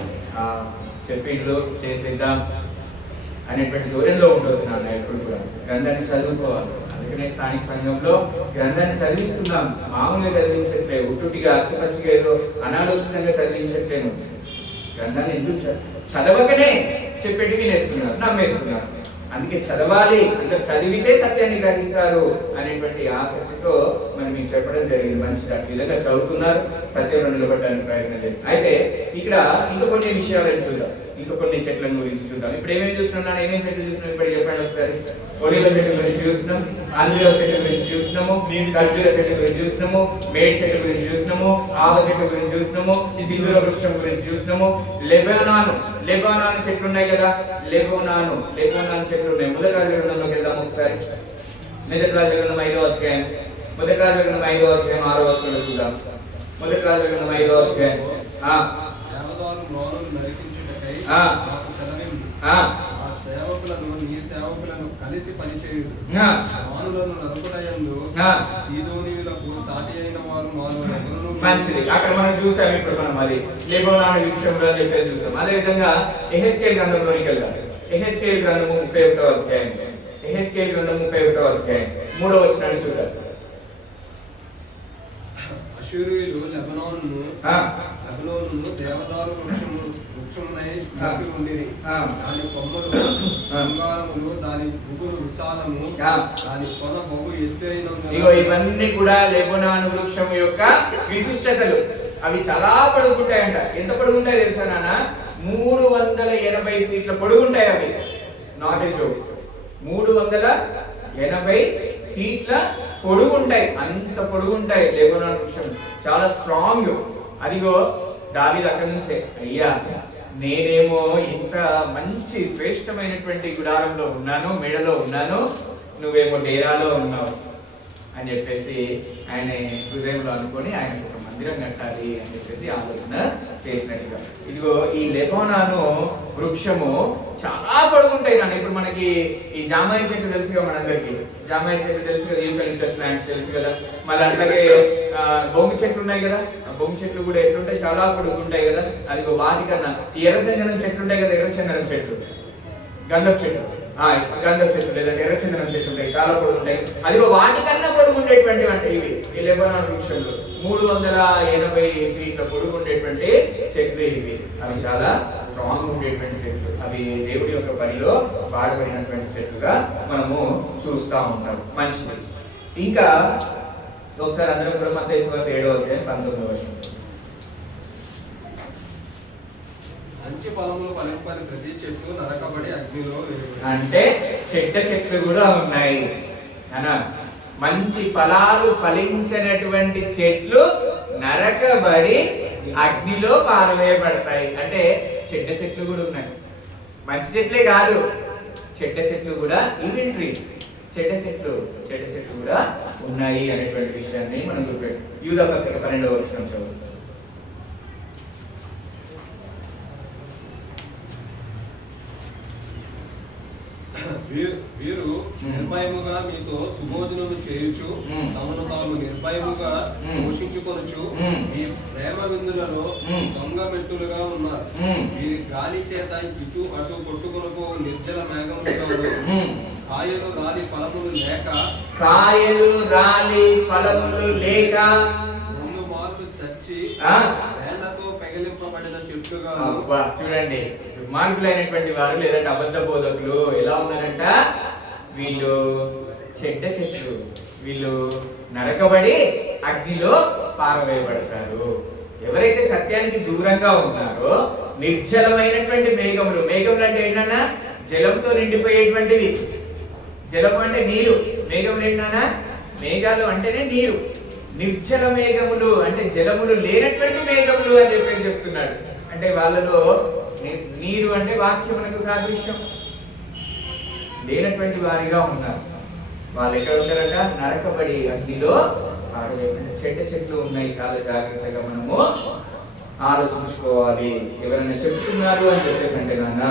చెప్పిండ్లు చేసేద్దాం అనేటువంటి దూరంలో ఉండొద్దు నాన్న. ఎప్పుడు కూడా గ్రంథాన్ని చదువుకోవాలి. అందుకనే స్థానిక సంఘంలో గ్రంథాన్ని చదివిస్తున్నాం. మామూలుగా చదివించట్లేదు, ఉట్టుటిగా అచ్చపచ్చిగా ఏదో అనాలోచితంగా చదివించట్లేదు. గ్రంథాన్ని ఎందుకు చదవకనే చెప్పేటి వినేస్తున్నారు, నమ్మేస్తున్నారు. అందుకే చదవాలి, అందరు చదివితే సత్యాన్ని గ్రహిస్తారు అనేటువంటి ఆసక్తితో మనం మీకు చెప్పడం జరిగింది. మంచిగా అట్లా విధంగా చదువుతున్నారు, సత్యంలో నిలబడడానికి ప్రయత్నం చేస్తున్నారు. అయితే ఇక్కడ ఇంకా కొన్ని విషయాలు చూద్దాం, ఇంకా కొన్ని చెట్ల గురించి చూద్దాం. ఇప్పుడు ఏమేమి చూస్తున్నాం, ఏమేమి చెట్లు చూస్తున్నాం ఇప్పుడు చెప్పండి ఒకసారి. ఒలివ చెట్ల గురించి చూస్తున్నాం, అంజూర చెట్ల గురించి చూస్తున్నాము, ఖర్జూర చెట్ల గురించి చూస్తున్నాము, మేడి చెట్ల గురించి చూస్తున్నాము, ఆవ చెట్ల గురించి చూస్తున్నాము, సింధూర వృక్షం గురించి చూస్తున్నాము, లెబానాను చెట్లు ఉన్నాయి కదా, లెబానాను చెట్లు ఉన్నాయి. మొదటి రాజగ్రంథంలోకి వెళ్దాం ఒకసారి. మొదటి రాజగ్రంథం 5వ అధ్యాయం, మొదటి రాజగ్రంథం 5వ అధ్యాయం 6వ వచనంలో చూద్దాం. మొదటి రాజగ్రంథం 5వ అధ్యాయం. సేవకులను నీ సేవకులను కలిసి పనిచేయుడు. మానులను నరుకుటయందు సీదోనీయులకు సాటి అయిన వారు మాను. మంచిది. అక్కడ మనం చూసాం. ఇప్పుడు మనం అది లెబానాను వృక్షంలో అని చెప్పేసి చూసాం. అదే విధంగా యెహెజ్కేలు గ్రంథంలోనికి వెళ్దాం. యెహెజ్కేలు గ్రంథము 31వ అధ్యాయం. యెహెజ్కేలు గ్రంథం 31వ అధ్యాయం 3వ వచనాన్ని చూద్దాం. అష్షూరీయులు లెబనోనును దేవదారు వృక్షమునై కప్పి ఉండిరి. దాని కొమ్మలు శృంగారములు, దాని పువ్వులు విశాలము, దాని పొద బహు ఎత్తైనందున. ఇవన్నీ కూడా లెబనాను వృక్షం యొక్క విశిష్టతలు. అవి చాలా పొడుగుంటాయంట. ఎంత పొడుగుంటాయి తెలుసా నాన్న? 380 ఫీట్ల పొడుగుంటాయి. అవి నాట్ ఏ జోక్. 380 ఫీట్ల పొడుగుంటాయి. అంత పొడుగుంటాయి లెబనాను వృక్షం. చాలా స్ట్రాంగ్. అదిగో దావీదు అక్కడి నుంచే, అయ్యా నేనేమో ఇంత మంచి శ్రేష్టమైనటువంటి గుడారంలో ఉన్నాను, మేడలో ఉన్నాను, నువ్వేమో డేరాలో ఉన్నావు అని చెప్పేసి ఆయన హృదయంలో అనుకొని ఆయన ఒక మందిరం కట్టాలి అని చెప్పేసి ఆలోచన చేసినట్టుగా. ఇదిగో ఈ లెబానాను వృక్షము చాలా పొడుగుంటాయి నాన్న. ఇప్పుడు మనకి ఈ జామాయి చెట్టు తెలుసు కదా మనందరికి. జామాయి చెట్టు తెలుసు కదా, యూకలిప్టస్ ప్లాంట్స్ తెలుసు కదా. మళ్ళీ అట్లాగే బొంగు చెట్లు ఉన్నాయి కదా. బొంగు చెట్లు కూడా ఎట్లుంటాయి, చాలా పొడుగుంటాయి కదా. అదిగో వాటికన్నా ఈ ఎర్రచందనం చెట్లు ఉంటాయి కదా, ఎర్రచందనం చెట్లు, గంధపు చెట్లు, గంధపు చెట్లు లేదంటే ఎర్రచందనం చెట్లు ఉంటాయి, చాలా పొడుగుంటాయి. అదిగో వాటికన్నా పొడుగుండేటువంటి అంటే ఇవి ఈ లెబానాను వృక్షంలో 380 ఫీట్ల పొడుగుండేటువంటి చెట్లు ఇవి. అవి చాలా స్ట్రాంగ్ ఉండేటువంటి చెట్లు. అవి దేవుడి యొక్క పనిలో వాడబడినటువంటి చెట్లుగా మనము చూస్తూ ఉంటాం. మంచిది. ఇంకా ఒకసారి అందరం కూడా మత్తయి సువార్త 7వ అధ్యాయం 19వ వచనం. మంచి ఫలములు ఫలింపని ప్రతి చెట్టు నరకబడి అగ్నిలో వేయబడును. అంటే చెట్లు కూడా ఉన్నాయి అనా. మంచి ఫలాలు ఫలించినటువంటి చెట్లు నరకబడి అగ్నిలో పారవేయబడతాయి. అంటే చెట్లు కూడా ఉన్నాయి. మంచి చెట్లే కాదు, చెట్లు కూడా ఈవెన్ ట్రీస్, చెట్లు కూడా ఉన్నాయి అనేటువంటి విషయాన్ని మనం గుర్తుపెట్టు. యూదా పత్రిక 12వ వచనం చదువుతాం. వీరు నిర్భయముగా మీతో సుభోజనము చేయుచు తమను తాము నిర్భయముగా పోషించుకొనుచు ఈ ప్రేమ విందులలో దొంగ మెట్టులుగా ఉన్నారు. వీరి గాలి చేత ఇటు అటు కొట్టుకొనుకో నిర్జల మేఘములు, కాయలు రాలి ఫలములు లేక 2 మార్లు చచ్చి వేళ్లతో పెగిలింపబడిన చెట్టుగా. చూడండి, దుర్మార్గులైనటువంటి వారు లేదంటే అబద్ధ బోధకులు ఎలా ఉన్నారంట? వీళ్ళు చెట్లు, వీళ్ళు నరకబడి అగ్నిలో పారవేయబడతారు. ఎవరైతే సత్యానికి దూరంగా ఉన్నారో నిర్జలమైనటువంటి మేఘములు అంటే ఏంటన్నా? జలంతో నిండిపోయేటువంటివి. జలం అంటే నీరు, మేఘములు ఏంటన్నా? మేఘాలు అంటేనే నీరు. నిర్జల మేఘములు అంటే జలములు లేనటువంటి మేఘములు అని చెప్పి చెప్తున్నాడు. అంటే వాళ్ళలో నీరు అంటే వాక్యమునకు సాదృశ్యం లేనటువంటి వారిగా ఉన్నారు. వాళ్ళు ఎక్కడ ఉంటారట? నరకబడి అగ్నిలో చెట్లు ఉన్నాయి. చాలా జాగ్రత్తగా మనము ఆలోచించుకోవాలి. ఎవరైనా చెప్తున్నారు అని చెప్పేసి అంటే నాన్న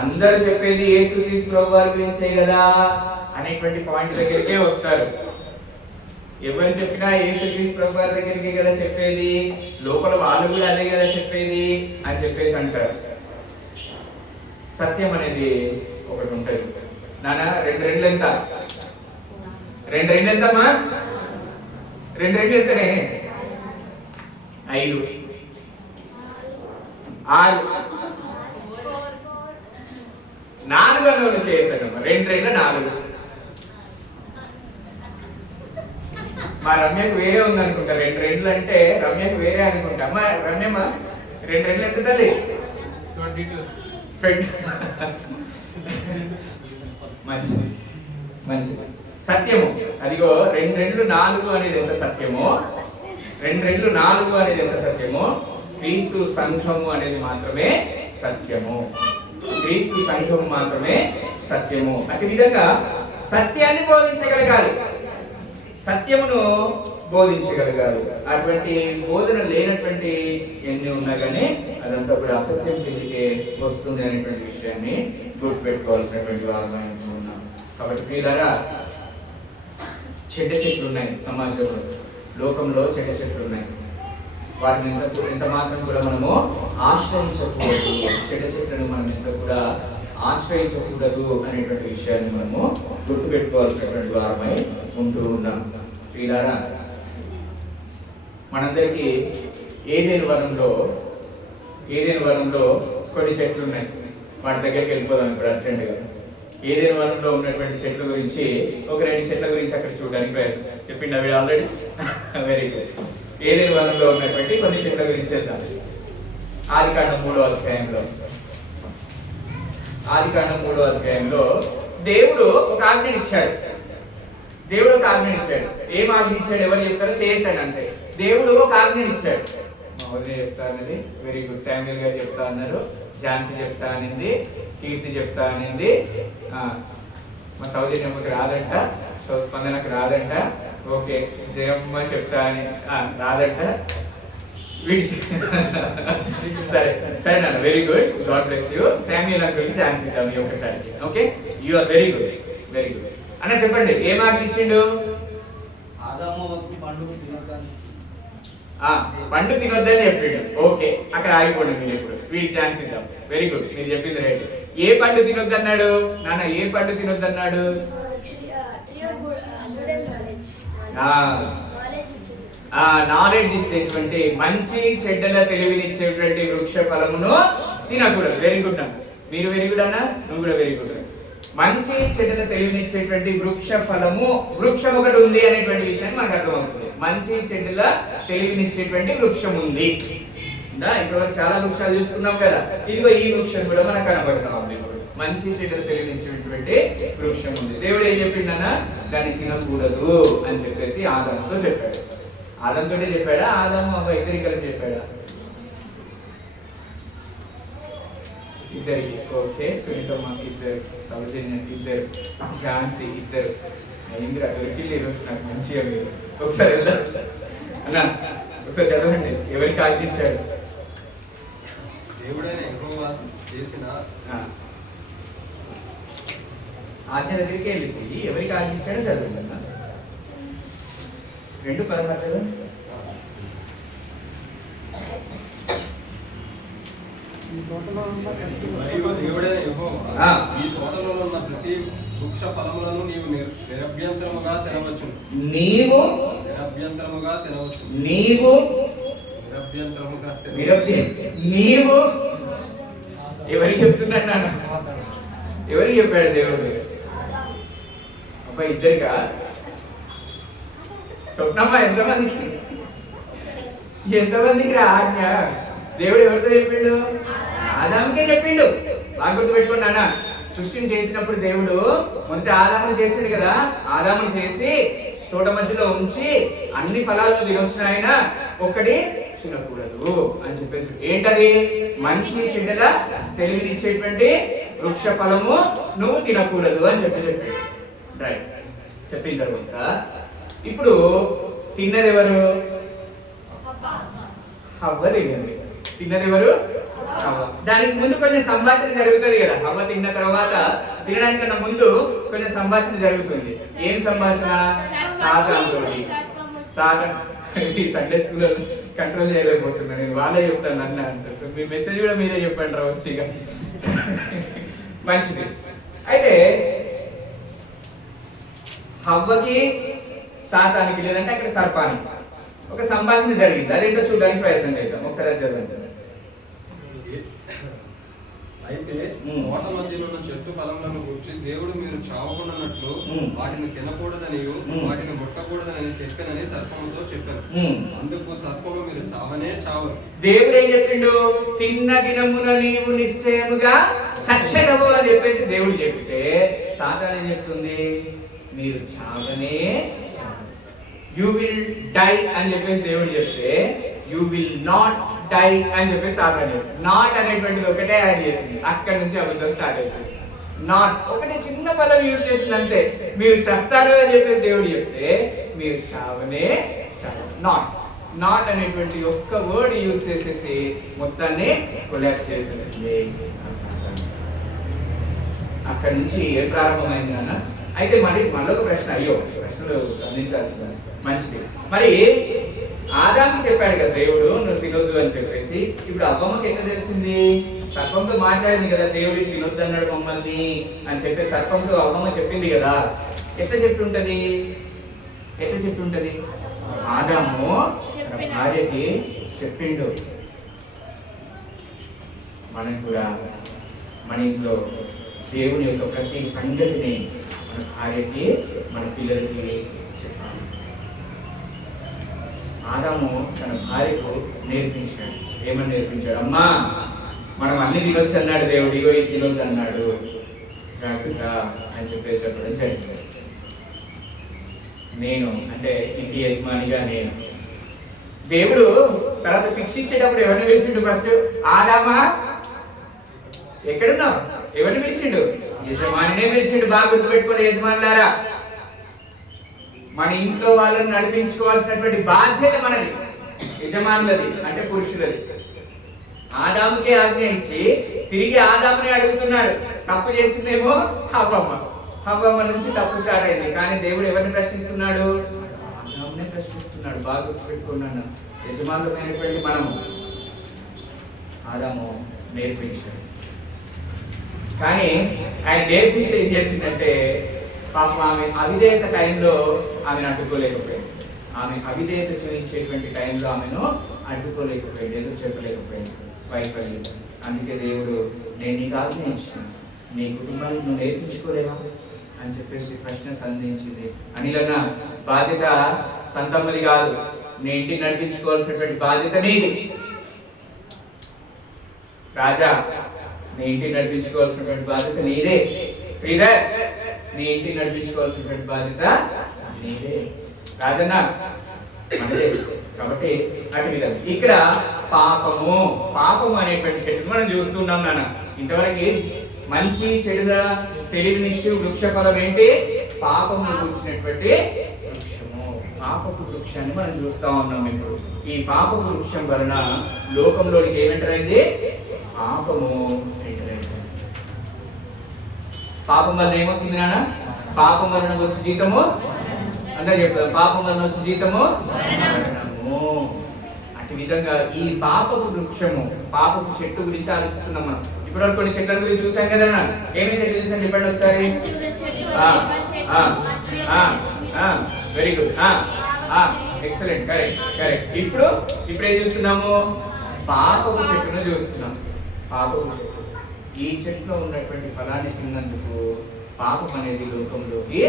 అందరూ చెప్పేది యేసుక్రీస్తు ప్రభు వారి గురించే కదా అనేటువంటి పాయింట్ దగ్గరికే వస్తారు. ఎవరు చెప్పినా యేసుక్రీస్తు ప్రభు వారి దగ్గరికి కదా చెప్పేది, లోపల వాళ్ళు కూడా అదే కదా చెప్పేది అని చెప్పేసి అంటారు. సత్యం అనేది ఒకటి ఉంటుంది నాన్న. రెండు ఎంత? రెండు ఎంతమ్మా? రెండు ఎంతనే? 5 6 4 అన్నోళ్ళు చేయొద్దమ్మా. 2 4. మా రమ్యకు వేరే ఉంది అనుకుంటా. 2 అంటే రమ్యకు వేరే అనుకుంటా. అమ్మా రమ్యమ్మ 2 ఎంత తల్లి? 22. మంచిది. సత్యము అదిగో 2 4 అనేది ఎంత సత్యమో, 2 4 అనేది ఎంత సత్యమో, క్రీస్తు సంఘము అనేది మాత్రమే సత్యము. క్రీస్తు సంఘము మాత్రమే సత్యము. అట్టి విధంగా సత్యాన్ని బోధించగలగాలి, సత్యమును బోధించగలగాలి. అటువంటి బోధన లేనటువంటి ఎన్ని ఉన్నా కానీ అదంతా కూడా అసత్యం కిందికే వస్తుంది అనేటువంటి విషయాన్ని గుర్తుపెట్టుకోవాల్సినటువంటి వారమై ఉన్నాం. కాబట్టి మీరారా, చెడ్డ చెట్లు ఉన్నాయి సమాజంలో, లోకంలో చెడ్డ చెట్లు ఉన్నాయి. వాటిని ఎంత మాత్రం కూడా మనము ఆశ్రయించకూడదు. చెడ్డ చెట్లను మనం ఎంత కూడా ఆశ్రయించకూడదు అనేటువంటి విషయాన్ని మనము గుర్తుపెట్టుకోవాల్సినటువంటి వారమై ఉంటూ ఉన్నాం. ప్రియులారా, మనందరికీ ఏదైనా వనంలో కొన్ని చెట్లు ఉన్నాయి. వాటి దగ్గరికి వెళ్ళిపోదాం ఇప్పుడు అర్జెంటుగా. ఏదైనా వనంలో ఉన్నటువంటి చెట్ల గురించి ఒక 2 చెట్ల గురించి అక్కడ చూడడానికి ప్రయత్నం చెప్పింది అవి ఆల్రెడీ. Very good. ఏదైనా వనంలో ఉన్నటువంటి కొన్ని చెట్ల గురించి వెళ్దాం. ఆదికాండం 3వ అధ్యాయంలో దేవుడు ఒక ఆజ్ఞని ఇచ్చాడు. ఏం ఆజ్ఞ ఇచ్చాడు? ఎవరు చెప్తారో చేయొద్దని అంటే దేవుడు ఒక ఆజ్ఞని ఇచ్చాడు. మా వదిన చెప్తా అన్నది, వెరీ గుడ్. శామ్యుల్ గారు చెప్తా అన్నారు, ఝాన్సీ చెప్తా అనింది, కీర్తి చెప్తా అనింది, మా సౌజన్యమ్మకి రాదంట, స్పందనకు రాదంట, ఓకే జయమ్మ చెప్తా అని రాదంట. సరే నాన్న, very good, God bless you. Samuel అంకుల్కి ఛాన్స్ ఇద్దాం ఈ ఒక్కసారి. Okay, you are very good. అన్న చెప్పండి, ఏం ఆజ్ఞ ఇచ్చిండు? పండు తినొద్దని చెప్పిండు. ఓకే, అక్కడ ఆగిపోండి మీరు. ఇప్పుడు వీడికి ఛాన్స్ ఇద్దాం. వెరీ గుడ్, మీరు చెప్పింది రైట్. ఏ పండు తినొద్దన్నాడు నాన్న? ఏ పండు తినొద్దన్నాడు? నాలెడ్జ్ ఇచ్చేటువంటి, మంచి చెడ్డల తెలివినిచ్చేటువంటి వృక్ష ఫలమును తినకూడదు. వెరీ గుడ్ అన్న, మీరు వెరీ గుడ్ అన్న, నువ్వు కూడా వెరీ గుడ్. మంచి చెడ్డల తెలివినిచ్చేటువంటి వృక్షం ఒకటి ఉంది అనేటువంటి విషయాన్ని మనకు అర్థమవుతుంది. మంచి చెడ్డల తెలివినిచ్చేటువంటి వృక్షం ఉంది. ఇప్పుడు చాలా వృక్షాలు చూసుకున్నాం కదా, ఇదిగో ఈ వృక్షం కూడా మనకు కనబడతా ఉంది. మంచి చెడ్డల తెలివినిచ్చేటువంటి వృక్షం ఉంది. దేవుడు ఏం చెప్పిండన్నా? దాన్ని తినకూడదు అని చెప్పేసి ఆదాముతో చెప్పాడు. ఆదాముతోనే చెప్పాడా? ఆదాము అవ్వ ఇద్దరికి కలిపి చెప్పాడా? ఇద్దరికి. ఓకే, సునీతమ్మకి 2, సౌజన్యకి 2, ఝాన్సీ 2. ఇంద్ర దొరికిల్లి ఈరోజు నాకు మంచిగా. మీరు ఒకసారి వెళ్దాం అన్న, ఒకసారి చదవండి. ఎవరికి ఆజ్ఞించాడు? దేవుడైన యెహోవా చేసిన ఆజ్ఞ దగ్గరికి వెళ్ళిపోయి ఎవరికి ఆజ్ఞించాడో చదవండి అన్న. 2:16 కదా. దేవుడైన యెహోవా ఈ తోటలో ఉన్న ప్రతి వృక్ష ఫలములను నీవు నిరభ్యంతరముగా తినవచ్చు. ఎవరికి చెప్తున్నాడు నాన్న? ఎవరికి చెప్పాడు దేవుడు? అబ్బాయి ఇద్దరికా? స్వప్నమ్మ ఎంతమందికి రా ఆజ్ఞ? దేవుడు ఎవరితో చెప్పిండు? ఆదాముకే చెప్పిండు. బాగా గుర్తుపెట్టుకోండి నాన్న. సృష్టిని చేసినప్పుడు దేవుడు మొదట ఆదామును చేసిండు కదా. ఆదామును చేసి తోట మధ్యలో ఉంచి అన్ని ఫలాలను తినొచ్చిన ఆయన ఒక్కటి తినకూడదు అని చెప్పేసి, ఏంటది? మంచి చెడ్డల తెలివినిచ్చేటువంటి వృక్ష ఫలము నువ్వు తినకూడదు అని చెప్పాడు. రైట్. చెప్పిన తర్వాత ఇప్పుడు తిన్నది ఎవరు? హవ్వ తిన్నది. తిన్నది ఎవరు? హవ్వ. దానికి ముందు కొంచెం సంభాషణ జరుగుతుంది కదా. హవ్వ తిన్న తర్వాత, తినడానికన్నా ముందు కొంచెం సంభాషణ జరుగుతుంది. ఏం సంభాషణ? సాతానుతోటి. ఈ సండే స్కూల్లో కంట్రోల్ చేయలేకపోతున్నా నేను. వాళ్ళే చెప్తాను అన్న ఆన్సర్స్. మీ మెసేజ్ కూడా మీరే చెప్పండి రా వచ్చి. ఇక మంచిది. అయితే హవ్వకి సాతానికి లేదంటే అక్కడ సర్పానికి ఒక సంభాషణ జరిగింది. అదేంటో చూడడానికి ప్రయత్నం చేద్దాం. ఒకసారి అది చదవండి. అయితే తోట మధ్యలో ఉన్న చెట్టు ఫలములను గురించి దేవుడు మీరు చావకుండానట్లు వాటిని తినకూడదని వాటిని ముట్టకూడదని చెప్పానని సర్పముతో చెప్పాను. అందుకు సర్పము మీరు చావనే చావరు. దేవుడు ఏం చెప్పిండు? తిన్న దినమున నీవు నిశ్చయముగా చచ్చెదవు అని చెప్పేసి దేవుడు చెప్తే, సాతాను ఏం చెప్తుంది? మీరు చావనే, యు విల్ డై అని చెప్పేసి దేవుడు చెప్తే, యు విల్ నాట్ డై అని చెప్పేసి సాతాను. నాట్ అనేటువంటిది ఒకటే యాడ్ చేసింది. అక్కడి నుంచి అబద్ధం స్టార్ట్ అవుతుంది. నాట్ ఒకటే చిన్న పదం యూజ్ చేసింది అంతే. మీరు చస్తారు అని చెప్పేసి దేవుడు చెప్తే, మీరు చావనే చావరు. నాట్ అనేటువంటి ఒక్క వర్డ్ యూజ్ చేసేసి మొత్తాన్ని కొలాప్స్ చేసేసింది. అక్కడి నుంచి ఏ ప్రారంభమైంది నాన్న? అయితే మళ్ళీ ఒక ప్రశ్న. అయ్యో, ప్రశ్నలు అందించాల్సిన మంచిది. మరి ఆదాముకి చెప్పాడు కదా దేవుడు నువ్వు తినొద్దు అని చెప్పేసి. ఇప్పుడు అవ్వమ్మకి ఎట్లా తెలిసింది? సర్పంతో మాట్లాడింది కదా, దేవుడికి తినొద్దు అన్నాడు మమ్మల్ని అని చెప్పి సర్పంతో అవ్వమ్మ చెప్పింది కదా. ఎట్లా చెప్పి ఉంటది? ఆదాము తన భార్యకి చెప్పిండు. మనం కూడా మన ఇంట్లో దేవుని యొక్క ప్రతి సంగతిని మన భార్యకి, మన పిల్లలకి చెప్పాలి. ఆదాము తన భార్యకు నేర్పించాడు. ఏమని నేర్పించాడు? అమ్మా, మనం అన్ని తినొచ్చు అన్నాడు దేవుడు, ఇగో ఇది తినొద్దు అన్నాడు, జాగ్రత్త అని చెప్పేసి చెప్పడం జరిగింది. నేను అంటే ఇంటి యజమానిగా నేను, దేవుడు తర్వాత శిక్షించేటప్పుడు ఎవరిని పిలిచిండు? ఫస్ట్ ఆదామా ఎక్కడున్నావు? ఎవరిని పిలిచిండు? యజమానినే పిలిచిండు. బాగా గుర్తుపెట్టుకోండి యజమానులారా. మన ఇంట్లో వాళ్ళని నడిపించుకోవాల్సినటువంటి బాధ్యత మనది, యజమానులది అంటే పురుషులది. ఆదాముకే ఆజ్ఞ ఇచ్చి తిరిగి ఆదామునే అడుగుతున్నాడు. తప్పు చేసిందేమో హవ్వమ్మ నుంచి తప్పు స్టార్ట్ అయింది. కానీ దేవుడు ఎవరిని ప్రశ్నిస్తున్నాడు? ఆదామునే ప్రశ్నిస్తున్నాడు. బాగా గుర్తుపెట్టుకున్నాను. యజమానులమైనటువంటి మనము ఆదాము నేర్పించాడు. కానీ ఆయన నేర్పించి ఏం చేసిందంటే, పాపం ఆమె అవిధేయత టైంలో ఆమెను అడ్డుకోలేకపోయింది. ఆమె అవిధేయత చూపించేటువంటి టైంలో ఆమెను అడ్డుకోలేకపోయింది, ఎదురు చెప్పలేకపోయింది, వైఫల్యం. అందుకే దేవుడు, నేను నీకు ఆజ్ఞయించాను, నీ కుటుంబానికి నువ్వు నేర్పించుకోలేవా అని చెప్పేసి ప్రశ్న సంధించింది. అనిలన్న బాధ్యత సంతమ్మది కాదు, నీ ఇంటిని నడిపించుకోవాల్సినటువంటి బాధ్యత నీది. రాజా, నీ ఇంటిని నడిపించుకోవాల్సినటువంటి బాధ్యత నీదే. శ్రీధర్, నీ ఇంటిని నడిపించుకోవాల్సినటువంటి బాధ్యత నీదే. రాజన్న మనదే. కాబట్టి అటు విధంగా ఇక్కడ పాపము అనేటువంటి చెట్టు మనం చూస్తున్నాం నాన్న. ఇంతవరకు మంచి చెడుల తెలివినిచ్చి వృక్ష ఫలం ఏంటి? పాపము కూర్చున్నటువంటి వృక్షము. పాపపు వృక్షాన్ని మనం చూస్తా ఉన్నాం. ఇప్పుడు ఈ పాపపు వృక్షం వలన లోకంలోనికి ఏమెంటర్ అయింది? పాపము ఎంటర్ అయింది. పాపం వలన ఏమొస్తుంది నాన్న? పాపం వలన వచ్చి జీతము, అందరూ చెప్తారు, పాపం వలన వచ్చి జీతము మరణము. అటు విధంగా ఈ పాపపు వృక్షము, పాపపు చెట్టు గురించి ఆలోచిస్తున్నాం మనం. ఇప్పటివరకు కొన్ని చెట్ల గురించి చూసాం కదా. ఏమేమి చెట్లు చూసాం చెప్పండి ఒకసారి. Very good, excellent, correct. ఇప్పుడు ఏం చూస్తున్నాము? పాపపు చెట్టును చూస్తున్నాం. పాపపు చెట్టు, ఈ చెట్టులో ఉన్నటువంటి ఫలాన్ని తిన్నందుకు పాపం అనేది లోకంలోకి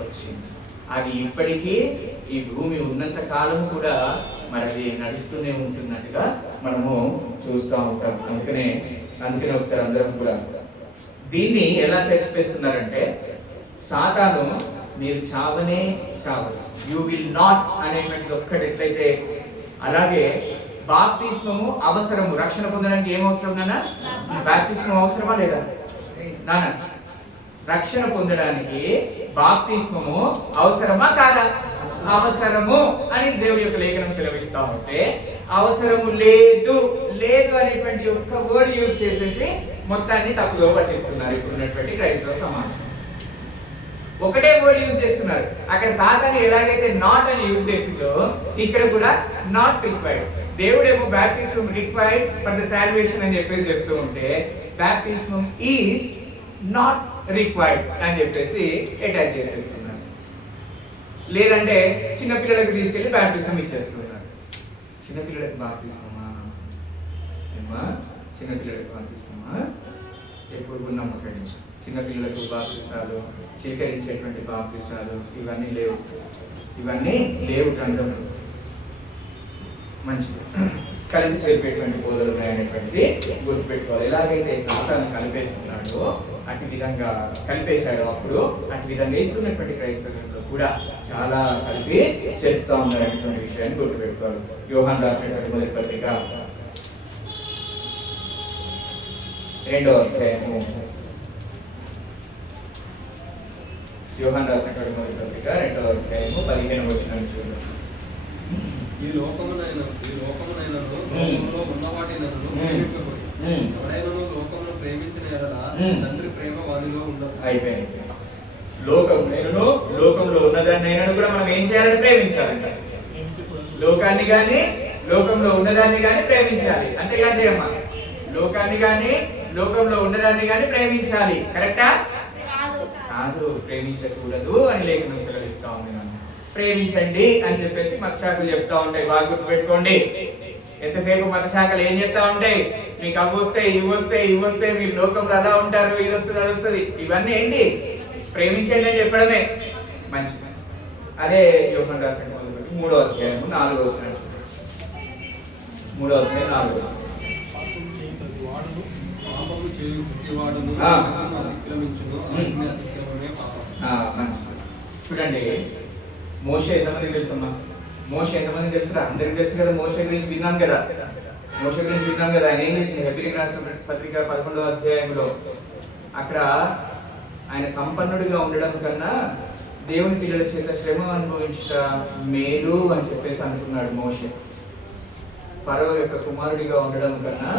వచ్చింది. అది ఇప్పటికీ ఈ భూమి ఉన్నంత కాలం కూడా మరి అది నడుస్తూనే ఉంటున్నట్టుగా మనము చూస్తూ ఉంటాం. అందుకనే ఒకసారి అందరం కూడా దీన్ని ఎలా చెప్పేస్తున్నారంటే, సాతాను మీరు చావనే చావరు, యూ విల్ నాట్ అనేటువంటి ఒక్కటి ఎట్లయితే, అలాగే బాప్తిస్మము అవసరము. రక్షణ పొందడానికి ఏం అవసరం నాన్న? బాప్తిస్మం అవసరమా లేదా నాన్న? రక్షణ పొందడానికి బాప్తిస్మము అవసరమా కాదా? అవసరము అని దేవుడి యొక్క లేఖనం సెలవిస్తా ఉంటే అవసరము లేదు లేదు అనేటువంటి ఒక్క వర్డ్ యూజ్ చేసేసి మొత్తాన్ని తప్పుదో పట్టిస్తున్నారు ఇప్పుడున్నటువంటి క్రైస్తవ సమాజం. ఒకటే వర్డ్ యూజ్ చేస్తున్నారు. అక్కడ సాతాను ఎలాగైతే నాట్ అని యూజ్ చేసిందో ఇక్కడ కూడా నాట్ రిక్వైర్డ్. దేవుడేమో baptism required for the salvation అని చెప్పేసి చెప్తూ ఉంటే బాప్టిజం ఈజ్ నాట్ రిక్వైర్డ్ అని చెప్పేసి అటాచ్ చేసేస్తున్నారు. లేదంటే చిన్నపిల్లలకు తీసుకెళ్లి బాప్టిజం ఇచ్చేస్తున్నారు. చిన్నపిల్లలకు బాప్టిజమా? చిన్నపిల్లలకు బాప్టిజమా? ఎప్పుడు నమ్మకండి. చిన్నపిల్లలకు బాప్తిసాలు, చీకరించేటువంటి బాప్తిసాలు ఇవన్నీ లేవు గ్రంథంలో. మంచిది. కలిపి చెప్పేటువంటి బోధలు అనేటువంటిది గుర్తుపెట్టుకోవాలి. ఎలాగైతే సాతాను కలిపేస్తున్నాడో అటు విధంగా కలిపేశాడు అప్పుడు, అటు విధంగా ఇప్పుడున్నటువంటి క్రైస్తవులతో కూడా చాలా కలిపి చెప్తా ఉన్నటువంటి విషయాన్ని గుర్తుపెట్టుకోవాలి. యోహాను రాసినటువంటి మొదటి పత్రిక 2వ అధ్యాయము, యోహాను రాసినటువంటి మొదటి పత్రిక 2వ అధ్యాయము 15వ వచనం చూడండి. ఈ లోకమునైనను లోకములో ఉన్న వాటినను ప్రేమింపబడి ఎవడైనను లోకమును ప్రేమించిన యెడల తండ్రి ప్రేమ వానిలో ఉండదు. అయిపోయింది. లోకంలో ఉన్నదాన్ని కూడా మనం ఏం చేయాలని ప్రేమించాలంట. లోకాన్ని గాని లోకంలో ఉన్నదాన్ని గాని ప్రేమించాలి. అంతేగా చేయమ్మా? లోకాన్ని గాని లోకంలో ఉన్నదాన్ని గాని ప్రేమించాలి. కరెక్టా? కాదు, ప్రేమించకూడదు అని లేఖనం సెలవిస్తా ఉంది. ప్రేమించండి అని చెప్పేసి మత శాఖలు చెప్తా ఉంటాయి. బాగా గుర్తుపెట్టుకోండి. ఎంతసేపు మత శాఖలు ఏం చెప్తా ఉంటాయి? మీకు అవి వస్తాయి, ఇవి వస్తే మీరు లోకంలో అలా ఉంటారు, ఇది వస్తుంది, అది వస్తుంది. ఇవన్నీ ఏంటి? ప్రేమించండి అని చెప్పడమే. మంచిది. అదే యోహాను రాసిన 3వ అధ్యాయము 4వ వచనం. 3వ అధ్యాయం 4వ వచనం. పాపము చేయు ప్రతివాడును అతిక్రమించును, అతిక్రమమే పాపం. చూడండి, మోషే ఎంతమందికి తెలుసమ్మా? మోషే ఎంతమందికి తెలుసురా? అందరికి తెలుసు కదా. మోషే గురించి విన్నాం కదా. ఆయన ఏం చేసింది? హెబ్రీయులకు రాసిన పత్రిక 11వ అధ్యాయంలో అక్కడ ఆయన సంపన్నుడిగా ఉండడం కన్నా దేవుని పిల్లల చేత శ్రమ అనుభవించుట మేలు అని చెప్పేసి అనుకున్నాడు మోషే. ఫరో యొక్క కుమారుడిగా ఉండడం కన్నా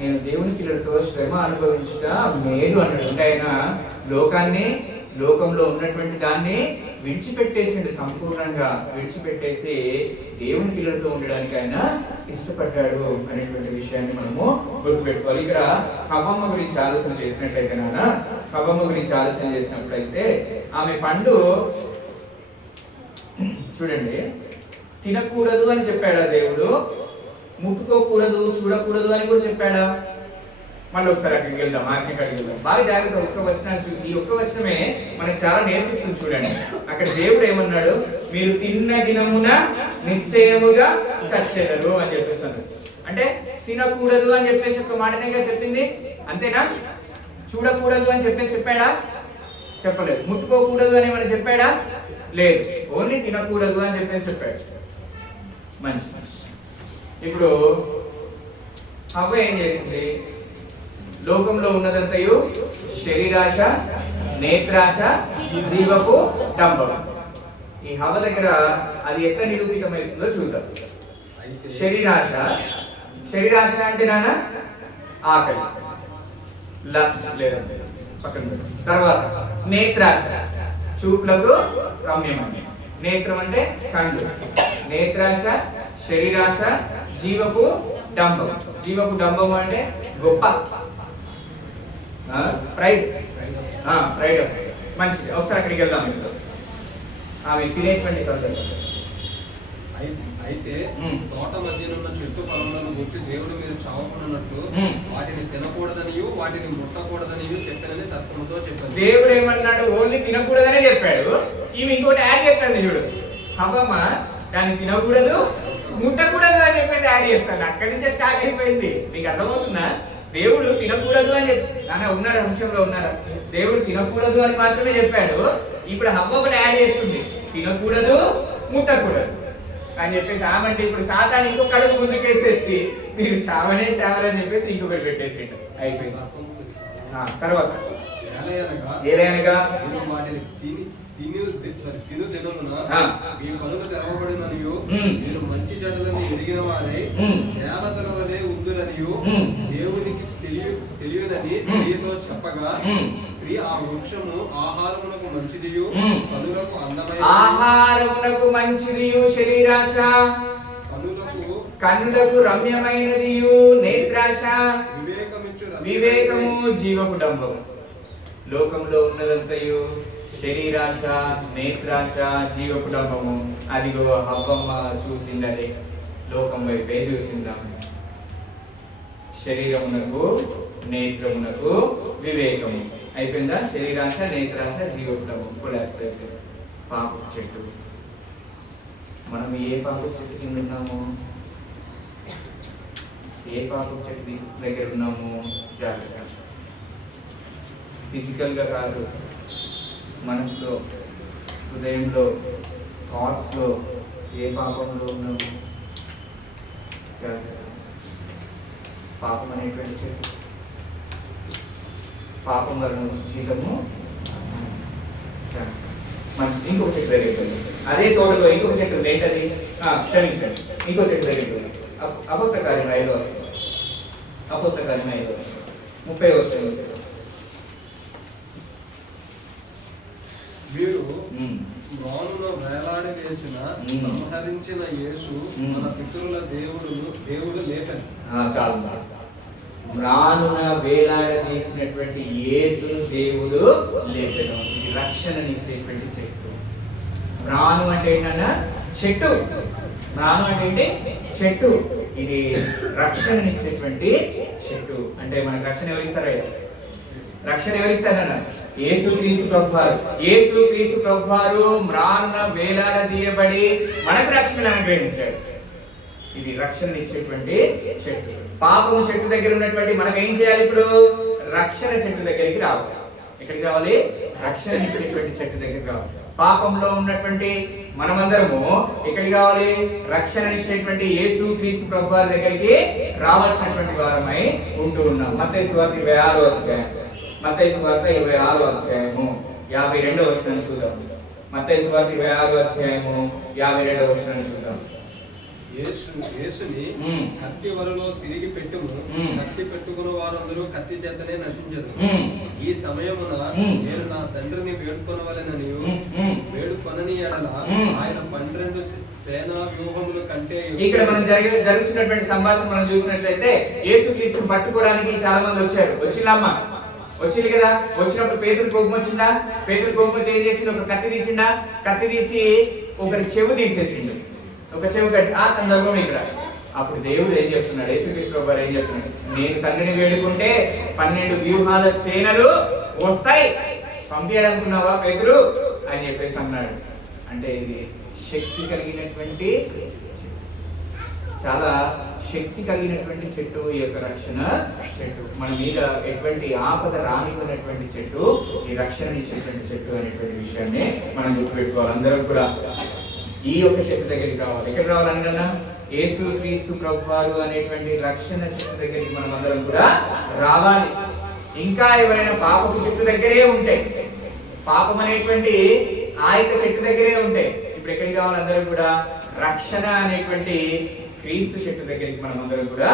నేను దేవుని పిల్లలతో శ్రమ అనుభవించుట మేలు అన్నాడు. అంటే ఆయన లోకంలో ఉన్నటువంటి దాన్ని విడిచిపెట్టేసిండు. సంపూర్ణంగా విడిచిపెట్టేసి దేవుని పిల్లలతో ఉండడానికి ఆయన ఇష్టపడ్డాడు అనేటువంటి విషయాన్ని మనము గుర్తుపెట్టుకోవాలి. ఇక్కడ హవ్వమ్మ గురించి ఆలోచన చేసినట్లయితే హవ్వమ్మ గురించి ఆలోచన చేసినప్పుడైతే ఆమె పండు చూడండి తినకూడదు అని చెప్పాడా దేవుడు? ముట్టుకోకూడదు, చూడకూడదు అని కూడా చెప్పాడా? మళ్ళీ ఒకసారి అక్కడికి వెళ్దాం, అక్కడికి వెళ్దాం. బాగా జాగ్రత్త. ఈ ఒక్క వచనమే మనకు చాలా నేర్పిస్తుంది. చూడండి, అక్కడ దేవుడు ఏమన్నాడు? మీరు తిన్న దినమున నిశ్చయముగా చచ్చెదరు అని చెప్పేసాను. అంటే తినకూడదు అని చెప్పేసి ఒక మాటనేగా చెప్పింది, అంతేనా? చూడకూడదు అని చెప్పాడా? చెప్పలేదు. ముట్టుకోకూడదు అని మనం చెప్పాడా? లేదు. ఓన్లీ తినకూడదు అని చెప్పాడు. మంచి. ఇప్పుడు హవ్వ ఏం చేసింది? లోకంలో ఉన్నదంతయు శరీరాశ, నేత్రాశ, జీవపు డంబం. ఈ హవ్వ దగ్గర అది ఎట్లా నిరూపితమవుతుందో చూద్దాం. శరీరాశ అంటే నాన్న ఆకలి, లస్ట్ లేదంటే పక్కన. తర్వాత నేత్రాశ, చూపులకు రమ్యమని. నేత్రం అంటే కళ్ళు. నేత్రాశ, శరీరాశ, జీవపు డంబం. జీవపు డంబం అంటే గొప్ప, ప్రైడ్. మంచిది. ఒకసారి అక్కడికి వెళ్దాం. ఆమె తినేటువంటి సందర్భం. అయితే తోట మధ్యనున్న చెట్టు ఫలములను గుర్తి దేవుడు మీరు చావకున్నట్టు వాటిని తినకూడదనియు వాటిని ముట్టకూడదనియు చెప్పినని సత్యముతో చెప్పారు. దేవుడు ఏమన్నాడు? ఓన్లీ తినకూడదనే చెప్పాడు. ఈమె ఇంకోటి యాడ్ చేస్తుంది. చూడు, హవ్వమ్మ దాన్ని తినకూడదు, ముట్టకూడదు అని చెప్పేసి యాడ్ చేస్తాను. అక్కడి నుంచే స్టార్ట్ అయిపోయింది. మీకు అర్థమవుతుందా? దేవుడు తినకూడదు అని ఉన్నారా? అంశంలో ఉన్నారా? దేవుడు తినకూడదు అని మాత్రమే చెప్పాడు. ఇప్పుడు హవ్వ ఒకటి యాడ్ చేస్తుంది, తినకూడదు, ముట్టకూడదు అని చెప్పేసి. ఆమంటే ఇప్పుడు సాతాను ఇంకొక అడుగు ముందుకేసేసి మీరు చావరని చెప్పేసి ఇంకొకటి పెట్టేసి అయిపోయింది. సర్పము తర్వాత ఏలయనగా మీరు వాటిని తిను దినమున మీ కనులు తెరవబడిననియు మీరు మంచి చెడ్డలను ఎరిగిన వారై దేవతల వలె ఉందురనియు దేవునికి తెలియనని స్త్రీతో చెప్పగా స్త్రీ ఆ వృక్షము ఆహారమునకు మంచిదియు కనులకు అందమైన ఆహారమునకు మంచిదియు శరీరాశ కన్నులకు రమ్యమైనదియు నేత్రాశ వివేకము జీవకుడంబము. లోకంలో ఉన్నదంతయు శరీరాశ నేత్రాశ జీవకుడంబము. అదిగో హవ్వమ్మ చూసిందనే లోకం వైపే చూసిందాం. శరీరమునకు నేత్రమునకు వివేకము అయిపోయిందా? శరీరాశ నేత్రాశ జీవకుడంబం కొలాప్స్ అయిపోయింది. పాప చెట్టు. మనం ఏ పాప చెట్టు కింద ఉన్నాము? ఏ పాప చెట్టు దగ్గర ఉన్నాము? జాగ్రత్త. ఫిజికల్గా కాదు, మనసులో, హృదయంలో, థాట్స్లో ఏ పాపంలో ఉన్నాము? జాగ్రత్త. పాపం అనేటువంటి చెట్టు. పాపం వలన జీతము మంచి. ఇంకొక చెట్టు దగ్గరికి అదే తోటలో ఇంకొక చెట్టు ఏంటది? క్షమించండి, ఇంకో చెట్టు దగ్గరికి అపోస్తల కార్యం 5వ అపోస్తల కార్యం 5వ 30వ వచనం. వీరు రానున వేలాడి వేసిన సంహరించిన యేసు మన పితరుల దేవుడు లేపని. చాలు. రానున వేలాడదీసినటువంటి యేసును దేవుడు లేపను. ఇది రక్షణనిచ్చేటువంటి చెట్టు. రాను అంటే ఏంటన్నా? చెట్టు. రాను అంటే ఏంటి? చెట్టు. ఇది రక్షణనిచ్చేటువంటి చెట్టు. అంటే మనకు రక్షణ ఎవరిస్తారా? రక్షణ ఎవరిస్తారన్న? యేసుక్రీస్తు ప్రభువారు. యేసుక్రీస్తు ప్రభువారు రానున వేలాడదీయబడి మనకు రక్షణ అనుగ్రహించాడు. ఇది రక్షణ ఇచ్చేటువంటి చెట్టు. పాపము చెట్టు దగ్గర ఉన్నటువంటి మనం ఏం చేయాలి? ఇప్పుడు రక్షణ చెట్టు దగ్గరికి రావాలి. ఎక్కడికి రావాలి? రక్షణ ఇచ్చేటువంటి చెట్టు దగ్గరికి రావాలి. పాపంలో ఉన్నటువంటి మనమందరము ఎక్కడికి రావాలి? రక్షణ ఇచ్చేటువంటి యేసుక్రీస్తు ప్రభువారి దగ్గరికి రావాల్సినటువంటి వారమై ఉంటూ ఉన్నాం. మత్తయి సువార్త 26వ అధ్యాయం. మత్తయి సువార్త 26వ అధ్యాయము 52వ వచనం చూద్దాం. మత్తయి సువార్త 26వ అధ్యాయము 52వ వచనం చూద్దాం. యేసుని కత్తి వలలో తిరిగి పెట్టుము. కత్తి పెట్టుకున్న వారందరూ కత్తి చేతనే నశించదు. ఈ సమయమున నేను నా తండ్రిని వేడుకొనవలెనని వేడుకొనని ఎడల ఆయన 12 సేనా వ్యూహముల కంటే. ఇక్కడ మనం జరుగుతున్నటువంటి సంభాషణ మనం చూసినట్లయితే యేసుక్రీస్తుని పట్టుకోవడానికి చాలా మంది వచ్చారు. వచ్చిందమ్మా? వచ్చింది కదా. వచ్చినప్పుడు పేతురు కోపం వచ్చిందా? పేతురు కోపం వచ్చి ఏం చేసిండు? ఒక కత్తి తీసిండా? కత్తి తీసి ఒకరి చెవు తీసేసిండు. ఒక చెవు కట్టి. ఆ సందర్భం ఇక్కడ. అప్పుడు దేవుడు ఏం చెప్తున్నాడు? యేసుక్రీస్తు ప్రభువారు ఏం చెప్తున్నాడు? నేను తండ్రిని వేడుకుంటే 12 వ్యూహాల సేనలు వస్తాయి, పంపించడానుకున్నావా పేతురు అని చెప్పేసి అన్నాడు. అంటే ఇది శక్తి కలిగినటువంటి, చాలా శక్తి కలిగినటువంటి చెట్టు ఈ యొక్క రక్షణ చెట్టు. మన మీద ఎటువంటి ఆపద రానివ్వనటువంటి చెట్టు ఈ రక్షణ ఇచ్చేటువంటి చెట్టు అనేటువంటి విషయాన్ని మనం గుర్తుపెట్టుకోవాలి. అందరం కూడా ఈ యొక్క చెట్టు దగ్గరికి రావాలి. ఎక్కడ రావాలన్నా? యేసుక్రీస్తు ప్రభువారు అనేటువంటి రక్షణ చెట్టు దగ్గరికి మనం అందరం కూడా రావాలి. ఇంకా ఎవరైనా పాపపు చెట్టు దగ్గరే ఉంటే, పాపం అనేటువంటి ఆ యొక్క చెట్టు దగ్గరే ఉంటే ఇప్పుడు ఎక్కడికి రావాలి? అందరం కూడా రక్షణ అనేటువంటి క్రీస్తు చెట్టు దగ్గరికి మనం అందరం కూడా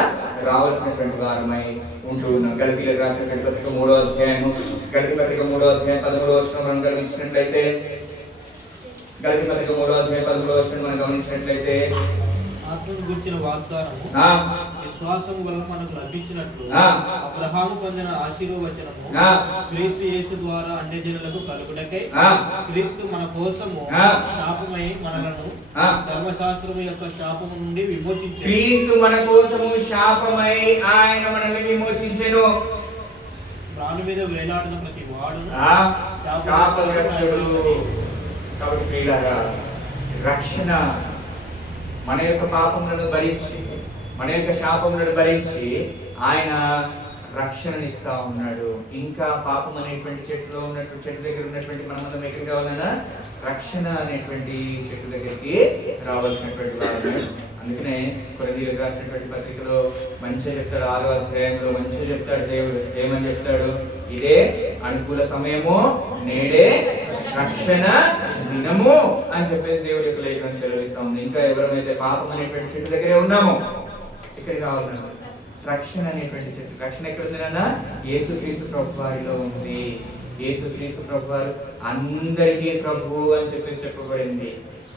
రావాల్సినటువంటి వారమై ఉంటూ ఉన్నాం. గలతీయులకు రాసిన పత్రిక 3వ అధ్యాయము, గలతీ పత్రిక 3వ అధ్యాయం 13వ వచనం మనం గమనించినట్లయితే, గలతీ పత్రిక 3వ అధ్యాయం 13వ వచనం మనం గమనించినట్లయితే, ఆత్మను గురించిన వాగ్దానము విశ్వాసము వలన మనకు లభించినట్లు అబ్రహాము పొందిన ఆశీర్వచనము క్రీస్తు యేసు ద్వారా అన్యజనులకు కలుగుటకై క్రీస్తు మన కోసము శాపమై మనలను ధర్మశాస్త్రము యొక్క శాపము నుండి విమోచించెను. క్రీస్తు మన కోసము శాపమై ఆయన మనల్ని విమోచించెను. ప్రాణి మీద వేలాడిన ప్రతి వాడును శాపగ్రస్తుడు. కాబట్టి ప్రియులారా, రక్షణ మన యొక్క పాపములను భరించి, మన యొక్క శాపములను భరించి ఆయన రక్షణనిస్తా ఉన్నాడు. ఇంకా పాపం అనేటువంటి చెట్టులో ఉన్నటువంటి చెట్టు దగ్గర ఉన్నటువంటి మనమందరం ఎక్కడికి కావాలన్నా రక్షణ అనేటువంటి చెట్టు దగ్గరికి రావాల్సినటువంటి వారు. అందుకనే కొరింథీయులకు రాసినటువంటి పత్రికలో మంచిగా చెప్తాడు. 6వ అధ్యాయంలో మంచిగా చెప్తాడు దేవుడు. ఏమని చెప్తాడు? ఇదే అనుకూల సమయము, నేడే రక్షణ దినము అని చెప్పేసి దేవుడి యొక్క లేఖనం సెలవిస్తా ఉంది. ఇంకా ఎవరైతే పాపం అనేటువంటి చెట్టు దగ్గరే ఉన్నామో ఇక్కడ కావాలి రక్షణ అనేటువంటి చెట్టు. రక్షణ ఎక్కడ ఉంది నాన్న? యేసుక్రీస్తు ప్రభు వారిలో ఉంది. యేసుక్రీస్తు ప్రభు వారు అందరికీ ప్రభు అని చెప్పేసి చెప్పబడింది.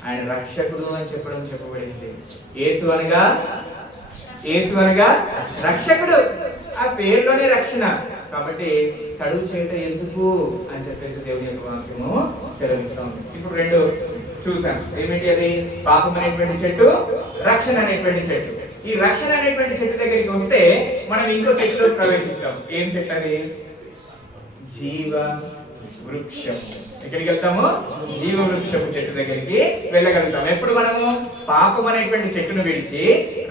ఆయన రక్షకుడు అని చెప్పబడింది. యేసు అనగా రక్షకుడు. ఆ పేరులోనే రక్షణ. కాబట్టి కడుగు చేయటం ఎందుకు అని చెప్పేసి దేవుని యొక్క వాక్యము సెలవిస్తాం. ఇప్పుడు రెండు చూసాం. ఏమిటి అది? పాపం అనేటువంటి చెట్టు, రక్షణ అనేటువంటి చెట్టు. ఈ రక్షణ అనేటువంటి చెట్టు దగ్గరికి వస్తే మనం ఇంకో చెట్టులో ప్రవేశిస్తాం. ఏం చెట్టు అది? జీవ వృక్షం. ఎక్కడికి వెళ్తాము? జీవ వృక్షపు చెట్టు దగ్గరికి వెళ్ళగలుగుతాం. ఎప్పుడు మనము పాపం అనేటువంటి చెట్టును విడిచి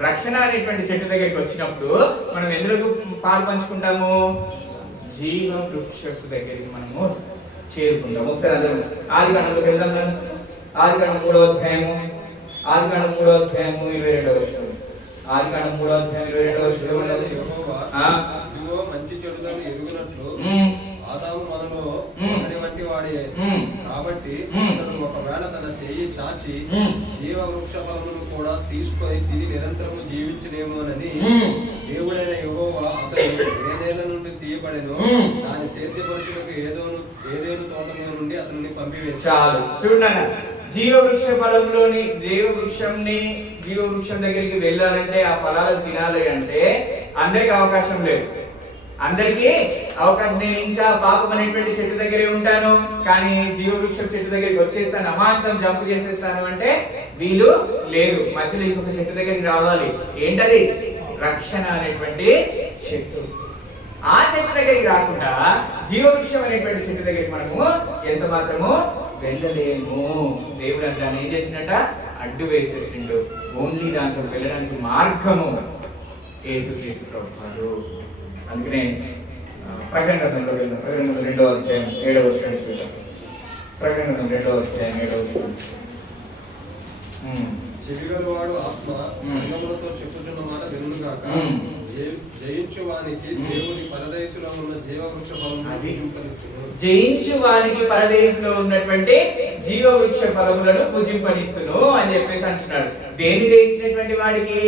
రక్షణ అనేటువంటి చెట్టు దగ్గరికి వచ్చినప్పుడు మనం ఎందుకు పాలు పంచుకుంటాము? జీవ వృక్షపు దగ్గరికి మనము చేరుకుంటాము. ఒకసారి అందరం ఆదికాండంలోకి వెళ్దాం. ఆదికాండం 3వ అధ్యాయము 22వ వచనం. ఆదికాండం 3వ అధ్యాయం 22వ వచనం. మంచి చెడులను ఎరుగునట్లు ఆదాము మనలో ఒకరి వంటి వాడే కాబట్టి అతడు ఒకవేళ తన చెయ్యి చాచి జీవ వృక్ష ఫలమును కూడా తీసుకొని తిని నిరంతరము జీవించలేమోనని దేవుడైన యెహోవా అతడు ఏదేల నుండి తీయబడెను దాని సేద్యపరచులకు ఏదేను తోటలో నుండి అతన్ని పంపివేశాడు. చాలు చూడండి. జీవ వృక్ష ఫలంలోని జీవ వృక్షం దగ్గరికి వెళ్ళాలంటే, ఆ ఫలాలు తినాలి అంటే అందరికి అవకాశం లేదు. అందరికీ అవకాశం, నేను ఇంకా పాపం అనేటువంటి చెట్టు దగ్గరే ఉంటాను కానీ జీవ వృక్షం చెట్టు దగ్గరికి వచ్చేస్తాను, అమాంతం జంప్ చేసేస్తాను అంటే వీలు లేదు. మధ్యలో ఇంకొక చెట్టు దగ్గరికి రావాలి. ఏంటది? రక్షణ అనేటువంటి చెట్టు. ఆ చెట్టు దగ్గరికి రాకుండా జీవ వృక్షం అనేటువంటి చెట్టు దగ్గరికి మనము ఎంత మాత్రము వెళ్ళలేము. దేవుడు దాన్ని ఏం చేసినట్ట? అడ్డు వేసేసిండు. ఓన్లీ దాంట్లో వెళ్ళడానికి మార్గము యేసుక్రీస్తు ప్రభువారు. అందుకనే ప్రకటన గ్రంథంలో వెళ్దాం. ప్రకటన 2వ అధ్యాయం 7వ వచనం చూద్దాం. ప్రకటన 2వ అధ్యాయం 7వ వచనం. చెవిగలవాడు ఆత్మ సంగములతో చెప్పుచున్న మాట వినును గాక. జయించువానికి దేవుని పరదేశంలో ఉన్న జీవవృక్ష ఫలములను జయించువానికి పరదేశంలో ఉన్నటువంటి జీవవృక్ష ఫలములను పూజింపనిత్తును అని చెప్పేసి అంటున్నాడు. దేన్ని జయించినటువంటి వాడికి?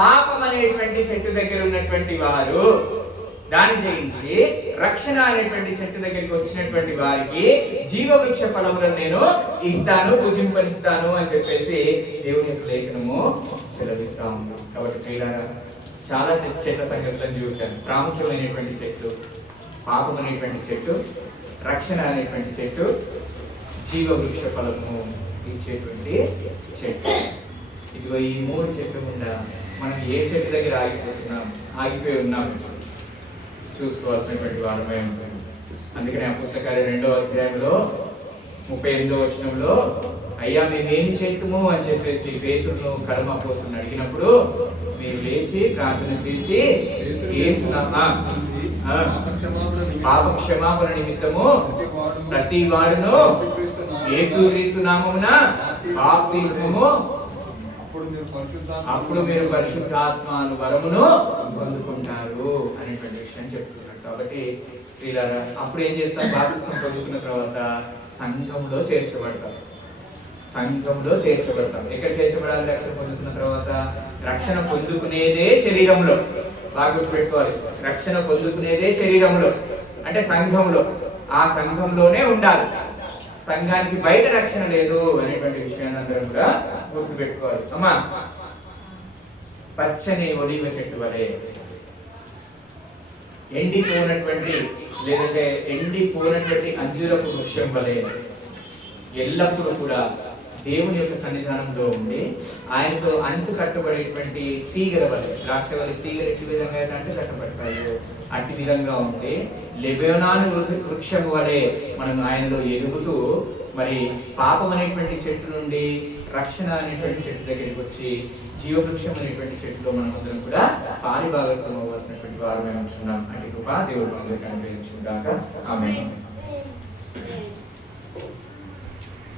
పాపం అనేటువంటి చెట్టు దగ్గర ఉన్నటువంటి వారు దాన్ని జయించి రక్షణ అనేటువంటి చెట్టు దగ్గరికి వచ్చినటువంటి వారికి జీవవృక్ష ఫలములను నేను ఇస్తాను, పూజింపనిస్తాను అని చెప్పేసి దేవుని యొక్క లేఖనము సెలవిస్తా ఉంది. కాబట్టి ప్రియులారా, చాలా చెట్ల సంగతులను చూశాను. ప్రాముఖ్యమైనటువంటి చెట్టు పాపం అనేటువంటి చెట్టు, రక్షణ అనేటువంటి చెట్టు, జీవవృక్ష ఫలము ఇచ్చేటువంటి చెట్టు. ఇదిగో ఈ 3 చెట్లు గుండా మనం ఏ చెట్టు దగ్గర ఆగిపోయి ఉన్నాం చూసుకోవాల్సినటువంటి వారమే ఉంటుంది. అందుకని ఆ పుస్తకాలు 2వ అధ్యాయంలో 38వ వచనంలో అయ్యా మేమేమి చెట్టుము అని చెప్పేసి పేతురును కడమ అపోస్తలుని అడిగినప్పుడు మీరు లేచి ప్రార్థన చేసి పాప క్షమాపణ నిమిత్తము ప్రతి వాడును యేసుక్రీస్తు నామమున బాప్తిస్మము అప్పుడు మీరు పరిశుద్ధాత్మను వరమును పొందుకుంటారు అనేటువంటి విషయం చెప్తున్నారు. కాబట్టి వీళ్ళారా అప్పుడు ఏం చేస్తాం? బాప్తిస్మం పొందుకున్న తర్వాత సంఘంలో చేర్చబడతాం. ఎక్కడ చేర్చబడాలి? రక్షణ పొందుకున్న తర్వాత రక్షణ పొందుకునేదే శరీరంలో. బాగా గుర్తుపెట్టుకోవాలి. రక్షణ పొందుకునేదే శరీరంలో అంటే సంఘంలో. ఆ సంఘంలోనే ఉండాలి. సంఘానికి బయట రక్షణ లేదు అనేటువంటి విషయాన్ని అందరం కూడా గుర్తుపెట్టుకోవాలి. అమ్మా, పచ్చని ఒలివ చెట్టు వలె ఎండిపోయినటువంటి అంజూరపు వృక్షం వలె ఎల్లప్పుడూ కూడా దేవుని యొక్క సన్నిధానంలో ఉండి ఆయనతో అంటు కట్టబడేటువంటి తీగల వలె, ద్రాక్షవల్లి తీగలు ఎట్టి విధంగా అయితే అంటు కట్టబడతాయో అట్టి విధంగా ఉంటే లెబోనాను వృక్షం వలె మనం ఆయనలో ఎదుగుతూ మరి పాపం అనేటువంటి చెట్టు నుండి రక్షణ అనేటువంటి చెట్టు దగ్గరికి వచ్చి జీవవృక్షం అనేటువంటి చెట్టులో మనం అందరం కూడా పారిభాగస్వామ్యం అవ్వాల్సినటువంటి వారమే ఉంటున్నాం. అంటే కృపా దేవుడు అందరికీ అనుగ్రహించుగాక. ఆమేన్.